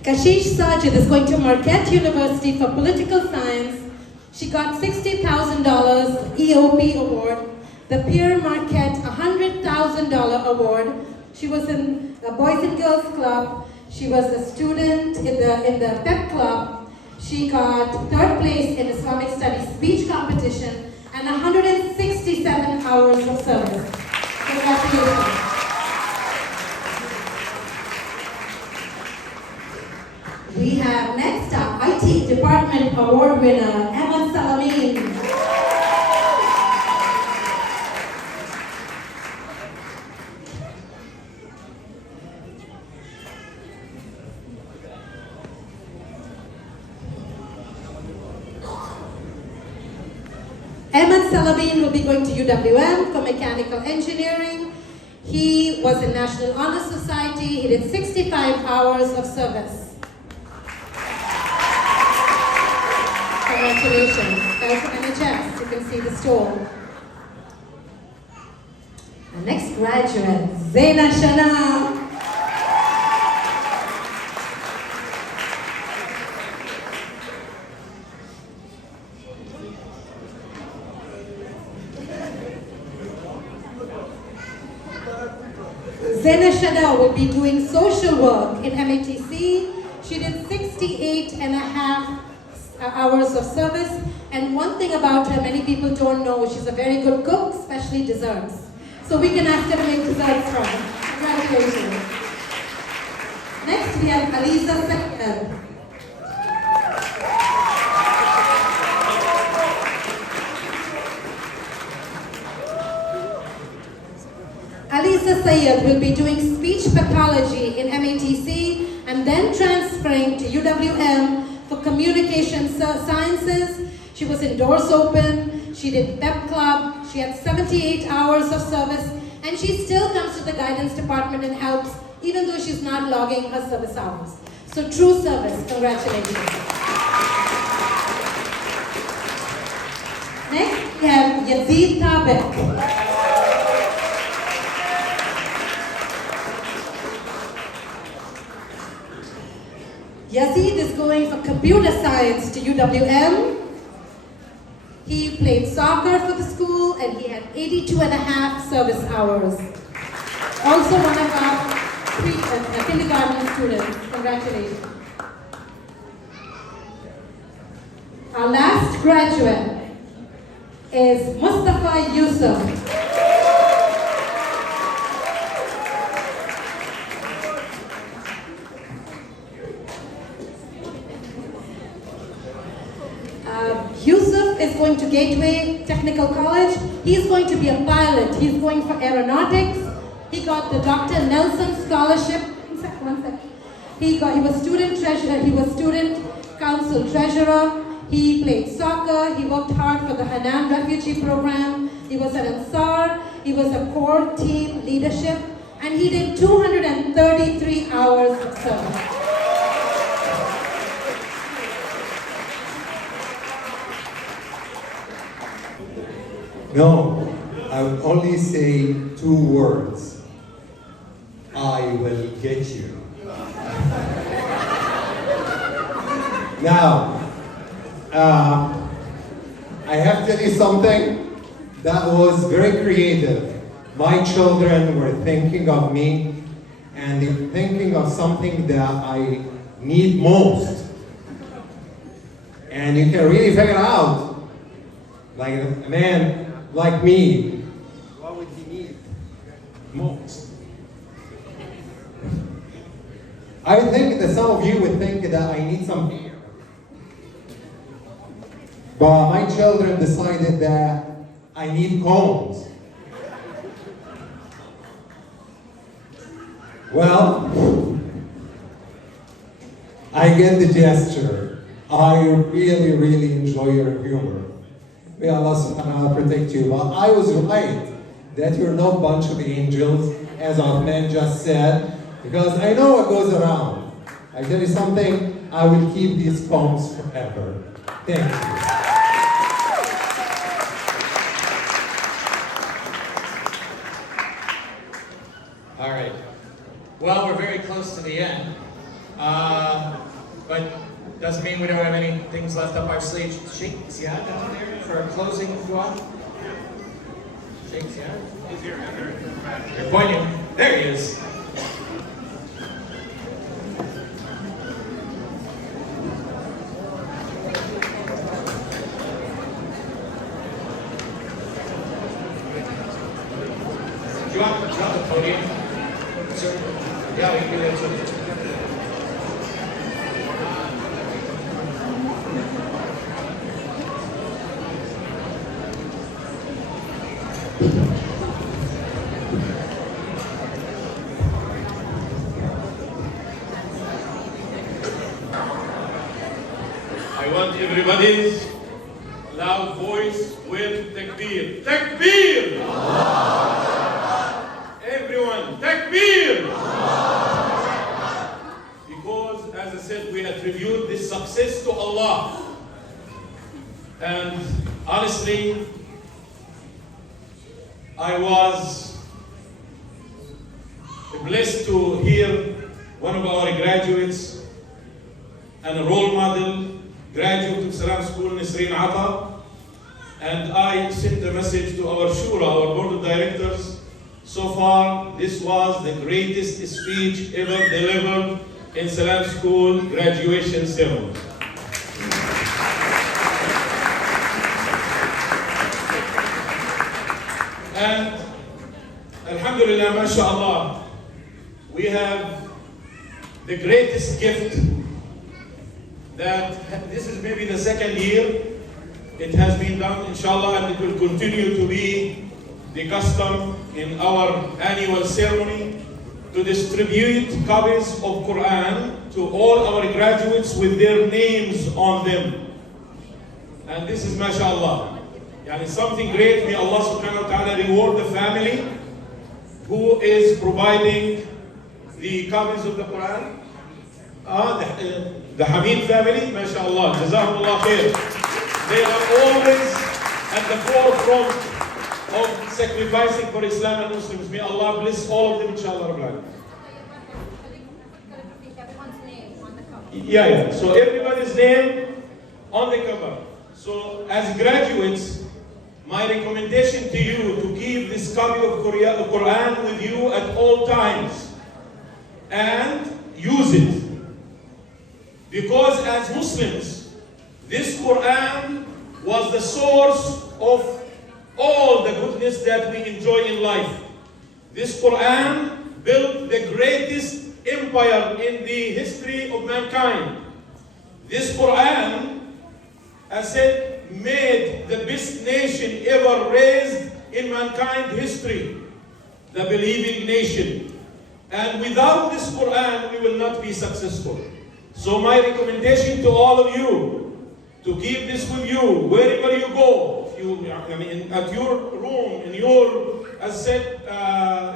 Kashish Sajid is going to Marquette University for political science. She got $60,000 EOP award, the Pierre Marquette $100,000 award. She was in the Boys and Girls Club. She was a student in the PEP Club. She got 3rd place in Islamic Studies speech competition and 167 hours of service. Congratulations. We have next up IT Department Award winner, Ahmed Salameen. Ahmed Salameen will be going to UWM for mechanical engineering. He was in National Honor Society. He did 65 hours of service. Congratulations. Guys from NHS, you can see the stall. Our next graduate, Zaina Shana. Zaina Shana will be doing social work in MATC. She did 68 and a half hours of service, and one thing about her many people don't know, she's a very good cook, especially desserts. So we can ask her to make desserts for her. Congratulations. Next we have Aliza Sayed. Aliza Sayed will be doing speech pathology in MATC and then transferring to UWM for communication sciences. She was in Doors Open, she did PEP Club, she had 78 hours of service, and she still comes to the guidance department and helps, even though she's not logging her service hours. So true service, congratulations. Next, we have Yazid Tabek. Yazid is going for computer science to UWM. He played soccer for the school and he had 82 and a half service hours. Also one of our kindergarten students. Congratulations. Our last graduate is Mustafa Yusuf. Yusuf is going to Gateway Technical College. He's going to be a pilot. He's going for aeronautics. He got the Dr. Nelson Scholarship. One sec. He was student treasurer. He was student council treasurer. He played soccer. He worked hard for the Hanan refugee program. he was an Ansar, he was a core team leadership, and he did 233 hours of service. No, I would only say 2 words. I will get you. Now, I have to tell you something that was very creative. My children were thinking of me, and they were thinking of something that I need most. And you can really figure out, like a man like me, what would he need most? I think that some of you would think that I need some hair. But my children decided that I need combs. Well, I get the gesture. I really, really enjoy your humor. May Allah subhanahu wa ta'ala protect you. But I was right that you're no bunch of angels, as our man just said, because I know what goes around. I tell you something, I will keep these combs forever. Thank you. All right. Well, we're very close to the end. But doesn't mean we don't have any things left up our sleeves. Sheikh Ziad down there for a closing dua. Sheikh Ziad? He's here. You're pointing. There he is. Do you want the podium? Sir? Yeah, we can do that too. I want everybody's loud voice with takbir. Takbir! Everyone, takbir! Because, as I said, we attribute this success to Allah. And honestly, I was blessed to hear one of our graduates and a role model graduate of Salam School, Nisreen Ata, and I sent a message to our Shura, our board of directors. So far, this was the greatest speech ever delivered in Salam School graduation ceremony. And Alhamdulillah, MashaAllah, we have the greatest gift that this is maybe the second year it has been done, inshallah, and it will continue to be the custom in our annual ceremony to distribute copies of Quran to all our graduates with their names on them. And this is mashallah. Yani something great. May Allah subhanahu wa ta'ala reward the family who is providing the copies of the Quran. The Hamid family, mashallah, jazakumullah khair. They are always at the forefront of sacrificing for Islam and Muslims. May Allah bless all of them, inshallah. Yeah. So everybody's name on the cover. So as graduates, my recommendation to you to keep this copy of Quran with you at all times and use it. Because as Muslims, this Quran was the source of all the goodness that we enjoy in life. This Quran built the greatest empire in the history of mankind. This Quran, as said, made the best nation ever raised in mankind history, the believing nation. And without this Quran, we will not be successful. So my recommendation to all of you to keep this with you wherever you go. If you, I mean, at your room, in your, as said,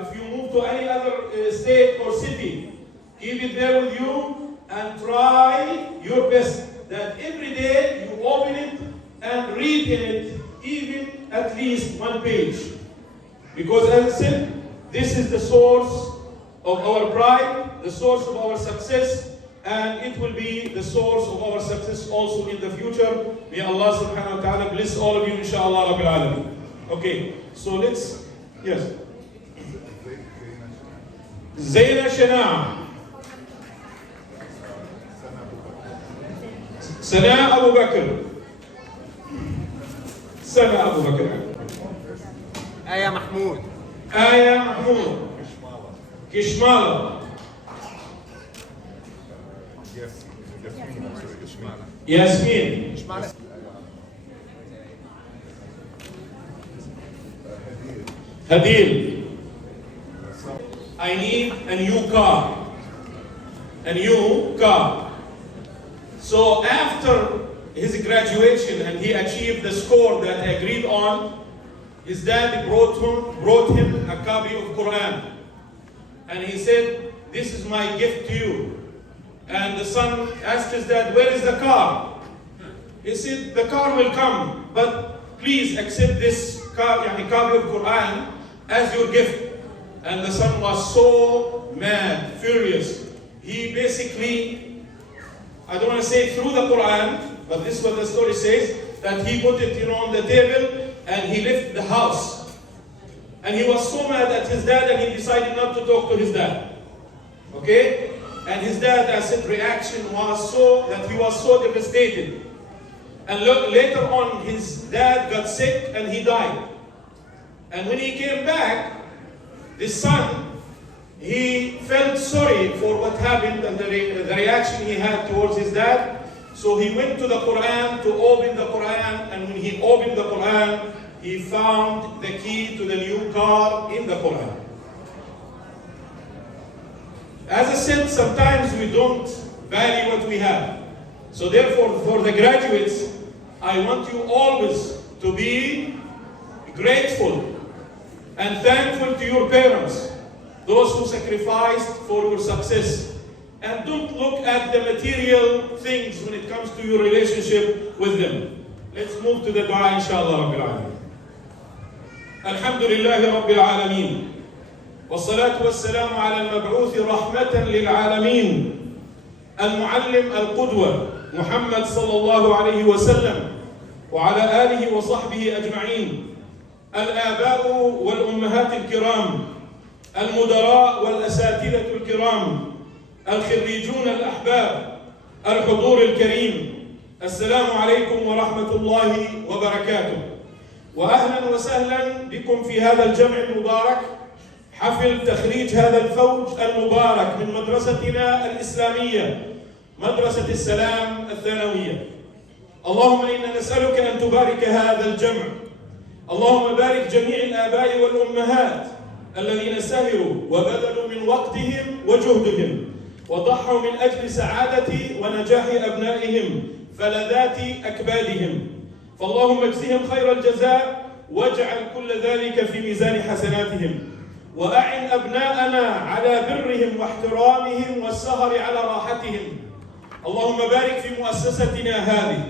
if you move to any other state or city, keep it there with you and try your best that every day you open it and read in it, even at least one page. Because as I said, this is the source of our pride, the source of our success, and it will be the source of our success also in the future. May Allah subhanahu wa ta'ala bless all of you, inshallah rabbil alameen. Okay, so let's, yes. Zaina Shana. Sana Abu Bakr. Sana Abu Bakr. آية محمود. آية محمود. كشمالة. ياسمين. Hadil. I need a new car. A new car. So after his graduation and he achieved the score that I agreed on, his dad brought him a copy of Quran. And he said, "This is my gift to you." And the son asked his dad, "Where is the car?" He said, "The car will come, but please accept this car, copy of Quran as your gift." And the son was so mad, furious. He basically, I don't want to say threw the Quran, but this is what the story says, that he put it, on the table and he left the house. And he was so mad at his dad and he decided not to talk to his dad. Okay? And his dad, as his reaction was that he was so devastated. And later on, his dad got sick and he died. And when he came back, the son, he felt sorry for what happened and the reaction he had towards his dad. So he went to the Quran to open the Quran, and when he opened the Quran, he found the key to the new car in the Quran. As I said, sometimes we don't value what we have. So therefore, for the graduates, I want you always to be grateful and thankful to your parents, those who sacrificed for your success. And don't look at the material things when it comes to your relationship with them. Let's move to the dua, inshallah rabbil alameen. Alhamdulillahi rabbil alameen. والصلاة والسلام على المبعوث رحمة للعالمين المعلم القدوة محمد صلى الله عليه وسلم وعلى آله وصحبه أجمعين الآباء والأمهات الكرام المدراء والأساتذة الكرام الخريجون الأحباب الحضور الكريم السلام عليكم ورحمة الله وبركاته وأهلا وسهلا بكم في هذا الجمع المبارك حفل تخريج هذا الفوج المبارك من مدرستنا الإسلامية مدرسة السلام الثانوية. اللهم إنا نسألك أن تبارك هذا الجمع. اللهم بارك جميع الآباء والأمهات الذين سهروا وبذلوا من وقتهم وجهدهم وضحوا من أجل سعادة ونجاح أبنائهم فلذات أكبادهم. فاللهم اجزهم خير الجزاء واجعل كل ذلك في ميزان حسناتهم. وأعن أبناءنا على برهم واحترامهم والسهر على راحتهم. اللهم بارك في مؤسستنا هذه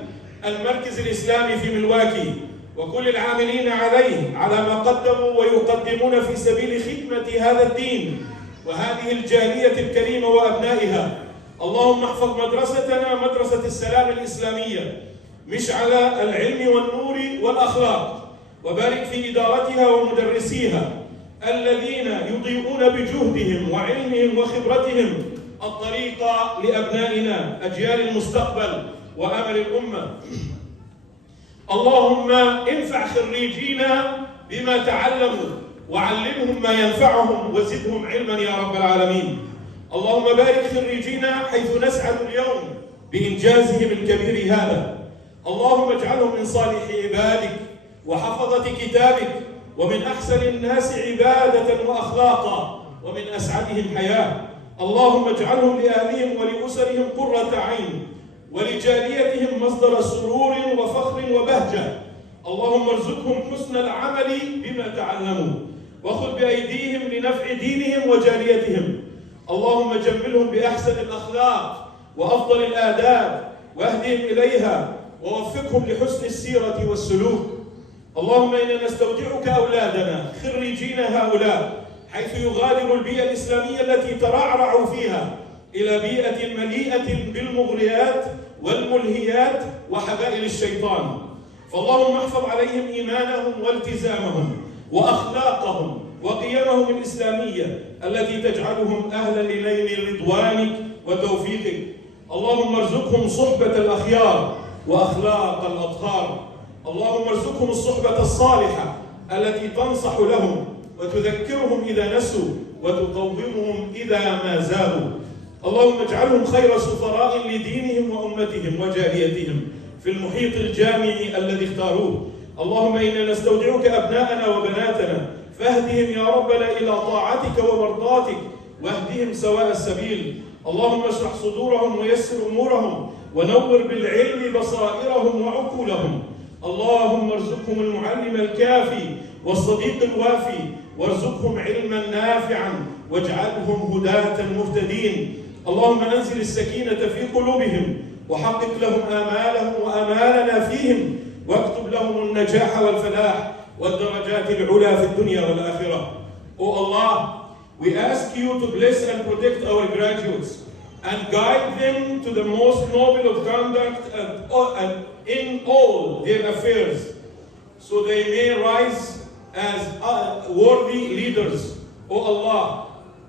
المركز الإسلامي في ملواكي وكل العاملين عليه على ما قدموا ويقدمون في سبيل خدمة هذا الدين وهذه الجالية الكريمة وأبنائها. اللهم احفظ مدرستنا مدرسة السلام الإسلامية مشعل العلم والنور والأخلاق وبارك في إدارتها ومدرسيها الذين يضيئون بجهدهم وعلمهم وخبرتهم الطريق لأبنائنا أجيال المستقبل وأمل الأمة. اللهم انفع خريجينا بما تعلموا وعلمهم ما ينفعهم وزدهم علما يا رب العالمين. اللهم بارك خريجينا حيث نسعد اليوم بإنجازهم الكبير هذا. اللهم اجعلهم من صالح عبادك وحفظة كتابك ومن أحسن الناس عبادة وأخلاقا ومن أسعدهم حياة. اللهم اجعلهم لأهلهم ولأسرهم قرة عين ولجاليتهم مصدر سرور وفخر وبهجة. اللهم ارزقهم حسن العمل بما تعلموا وخذ بأيديهم لنفع دينهم وجاليتهم. اللهم جملهم بأحسن الأخلاق وأفضل الآداب واهدهم إليها ووفقهم لحسن السيرة والسلوك. اللهم إنا نستودعك أولادنا خريجين هؤلاء حيث يغادر البيئة الإسلامية التي ترعرعوا فيها إلى بيئة مليئة بالمغريات والملهيات وحبائل الشيطان. فاللهم احفظ عليهم إيمانهم والتزامهم وأخلاقهم وقيمهم الإسلامية التي تجعلهم أهلا لنيل رضوانك وتوفيقك. اللهم ارزقهم صحبة الأخيار وأخلاق الأطهار. اللهم ارزقهم الصحبة الصالحة التي تنصح لهم وتذكرهم إذا نسوا وتقومهم إذا ما زالوا. اللهم اجعلهم خير سفراء لدينهم وأمتهم وجاليتهم في المحيط الجامع الذي اختاروه. اللهم إنا نستودعك أبناءنا وبناتنا فاهدهم يا ربنا إلى طاعتك ومرضاتك واهدهم سواء السبيل. اللهم اشرح صدورهم ويسر أمورهم ونور بالعلم بصائرهم وعقولهم. اللهم ارزقهم المعلم الكافي والصديق الوافي وارزقهم علما نافعا واجعلهم هداة مهتدين. اللهم انزل السكينة في قلوبهم وحقق لهم آمالهم وآمالنا فيهم واكتب لهم النجاح والفلاح والدرجات العلى في الدنيا والآخرة. O Allah, we ask you to bless and protect our graduates and guide them to the most noble of conduct and in all their affairs, so they may rise as worthy leaders. O Allah,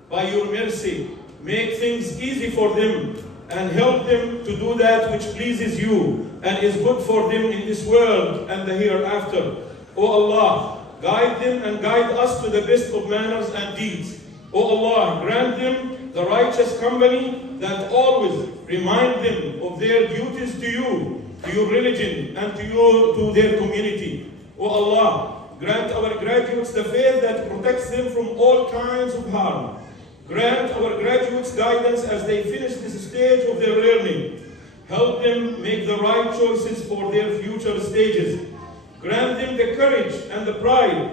by your mercy, make things easy for them and help them to do that which pleases you and is good for them in this world and the hereafter. O Allah, guide them and guide us to the best of manners and deeds. O Allah, grant them the righteous company that always remind them of their duties to you, to your religion, and to their community. O Allah, grant our graduates the faith that protects them from all kinds of harm. Grant our graduates guidance as they finish this stage of their learning. Help them make the right choices for their future stages. Grant them the courage and the pride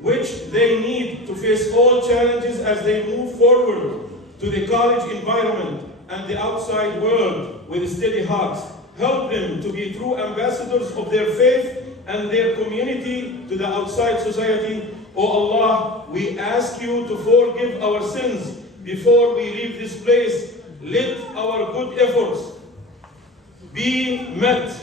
which they need to face all challenges as they move forward to the college environment and the outside world with steady hearts. Help them to be true ambassadors of their faith and their community to the outside society. O Allah, we ask you to forgive our sins before we leave this place. Let our good efforts be met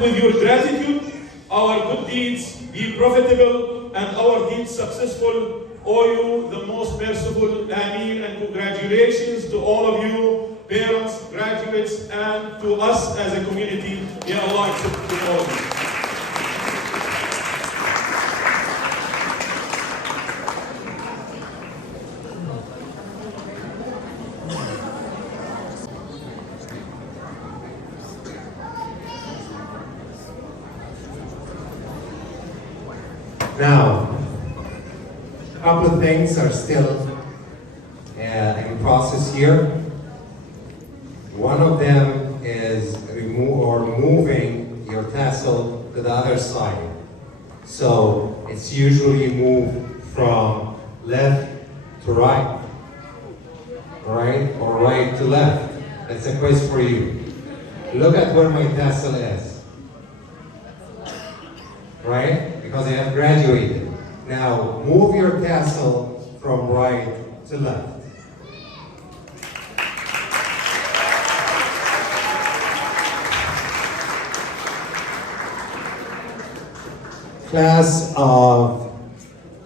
with your gratitude, our good deeds be profitable, and our deeds successful. O you, the most merciful, Ameen, and congratulations to all of you, parents, graduates, and to us as a community. May Allah accept all of you. Now, a couple of things are still in process here. One of them is moving your tassel to the other side. So it's usually moved from left to right, or right to left. That's a quiz for you. Look at where my tassel is. Right? Because I have graduated. Now, move your tassel from right to left. Class of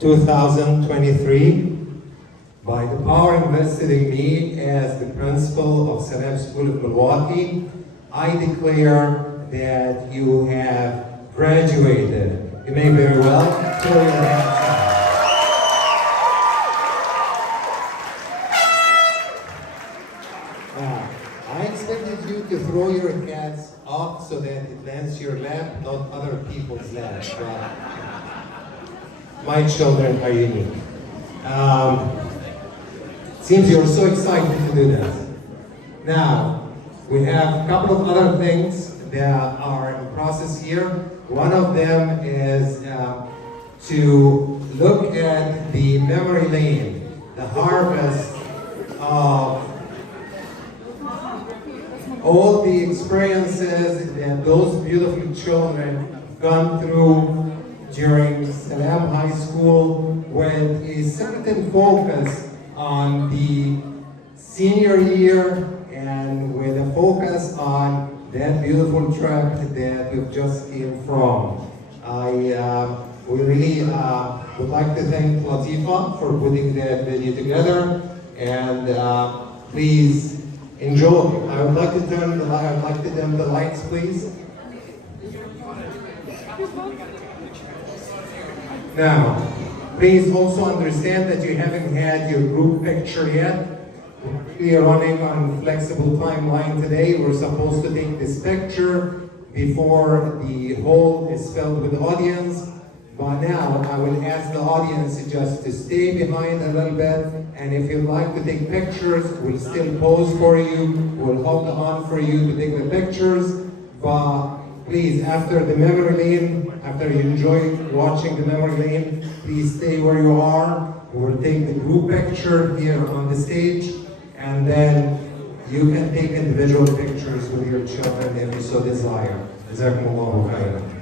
2023, by the power invested in me as the principal of Salam School of Milwaukee, I declare that you have graduated. You may very well throw your hands up. I expected you to throw your hats up so that it lands your lap, not other people's laps. But my children are unique. Seems you're so excited to do that. Now, we have a couple of other things that are in process here. One of them is to look at the memory lane, the harvest of all the experiences that those beautiful children gone through during Salam High School, with a certain focus on the senior year and with a focus on that beautiful trip that we've just came from. We really would like to thank Latifa for putting that video together, and please enjoy. I would like to turn the light. I'd like to dim the lights, please. Now, please also understand that you haven't had your group picture yet. We are running on flexible timeline today. We're supposed to take this picture before the hall is filled with audience. But now I will ask the audience just to stay behind a little bit, and if you'd like to take pictures, we'll still pose for you. We'll hold on for you to take the pictures. But please, after the memory lane, after you enjoy watching the memory lane, please stay where you are. We'll take the group picture here on the stage, and then you can take individual pictures with your children if you so desire. Jazakumullahu khairan.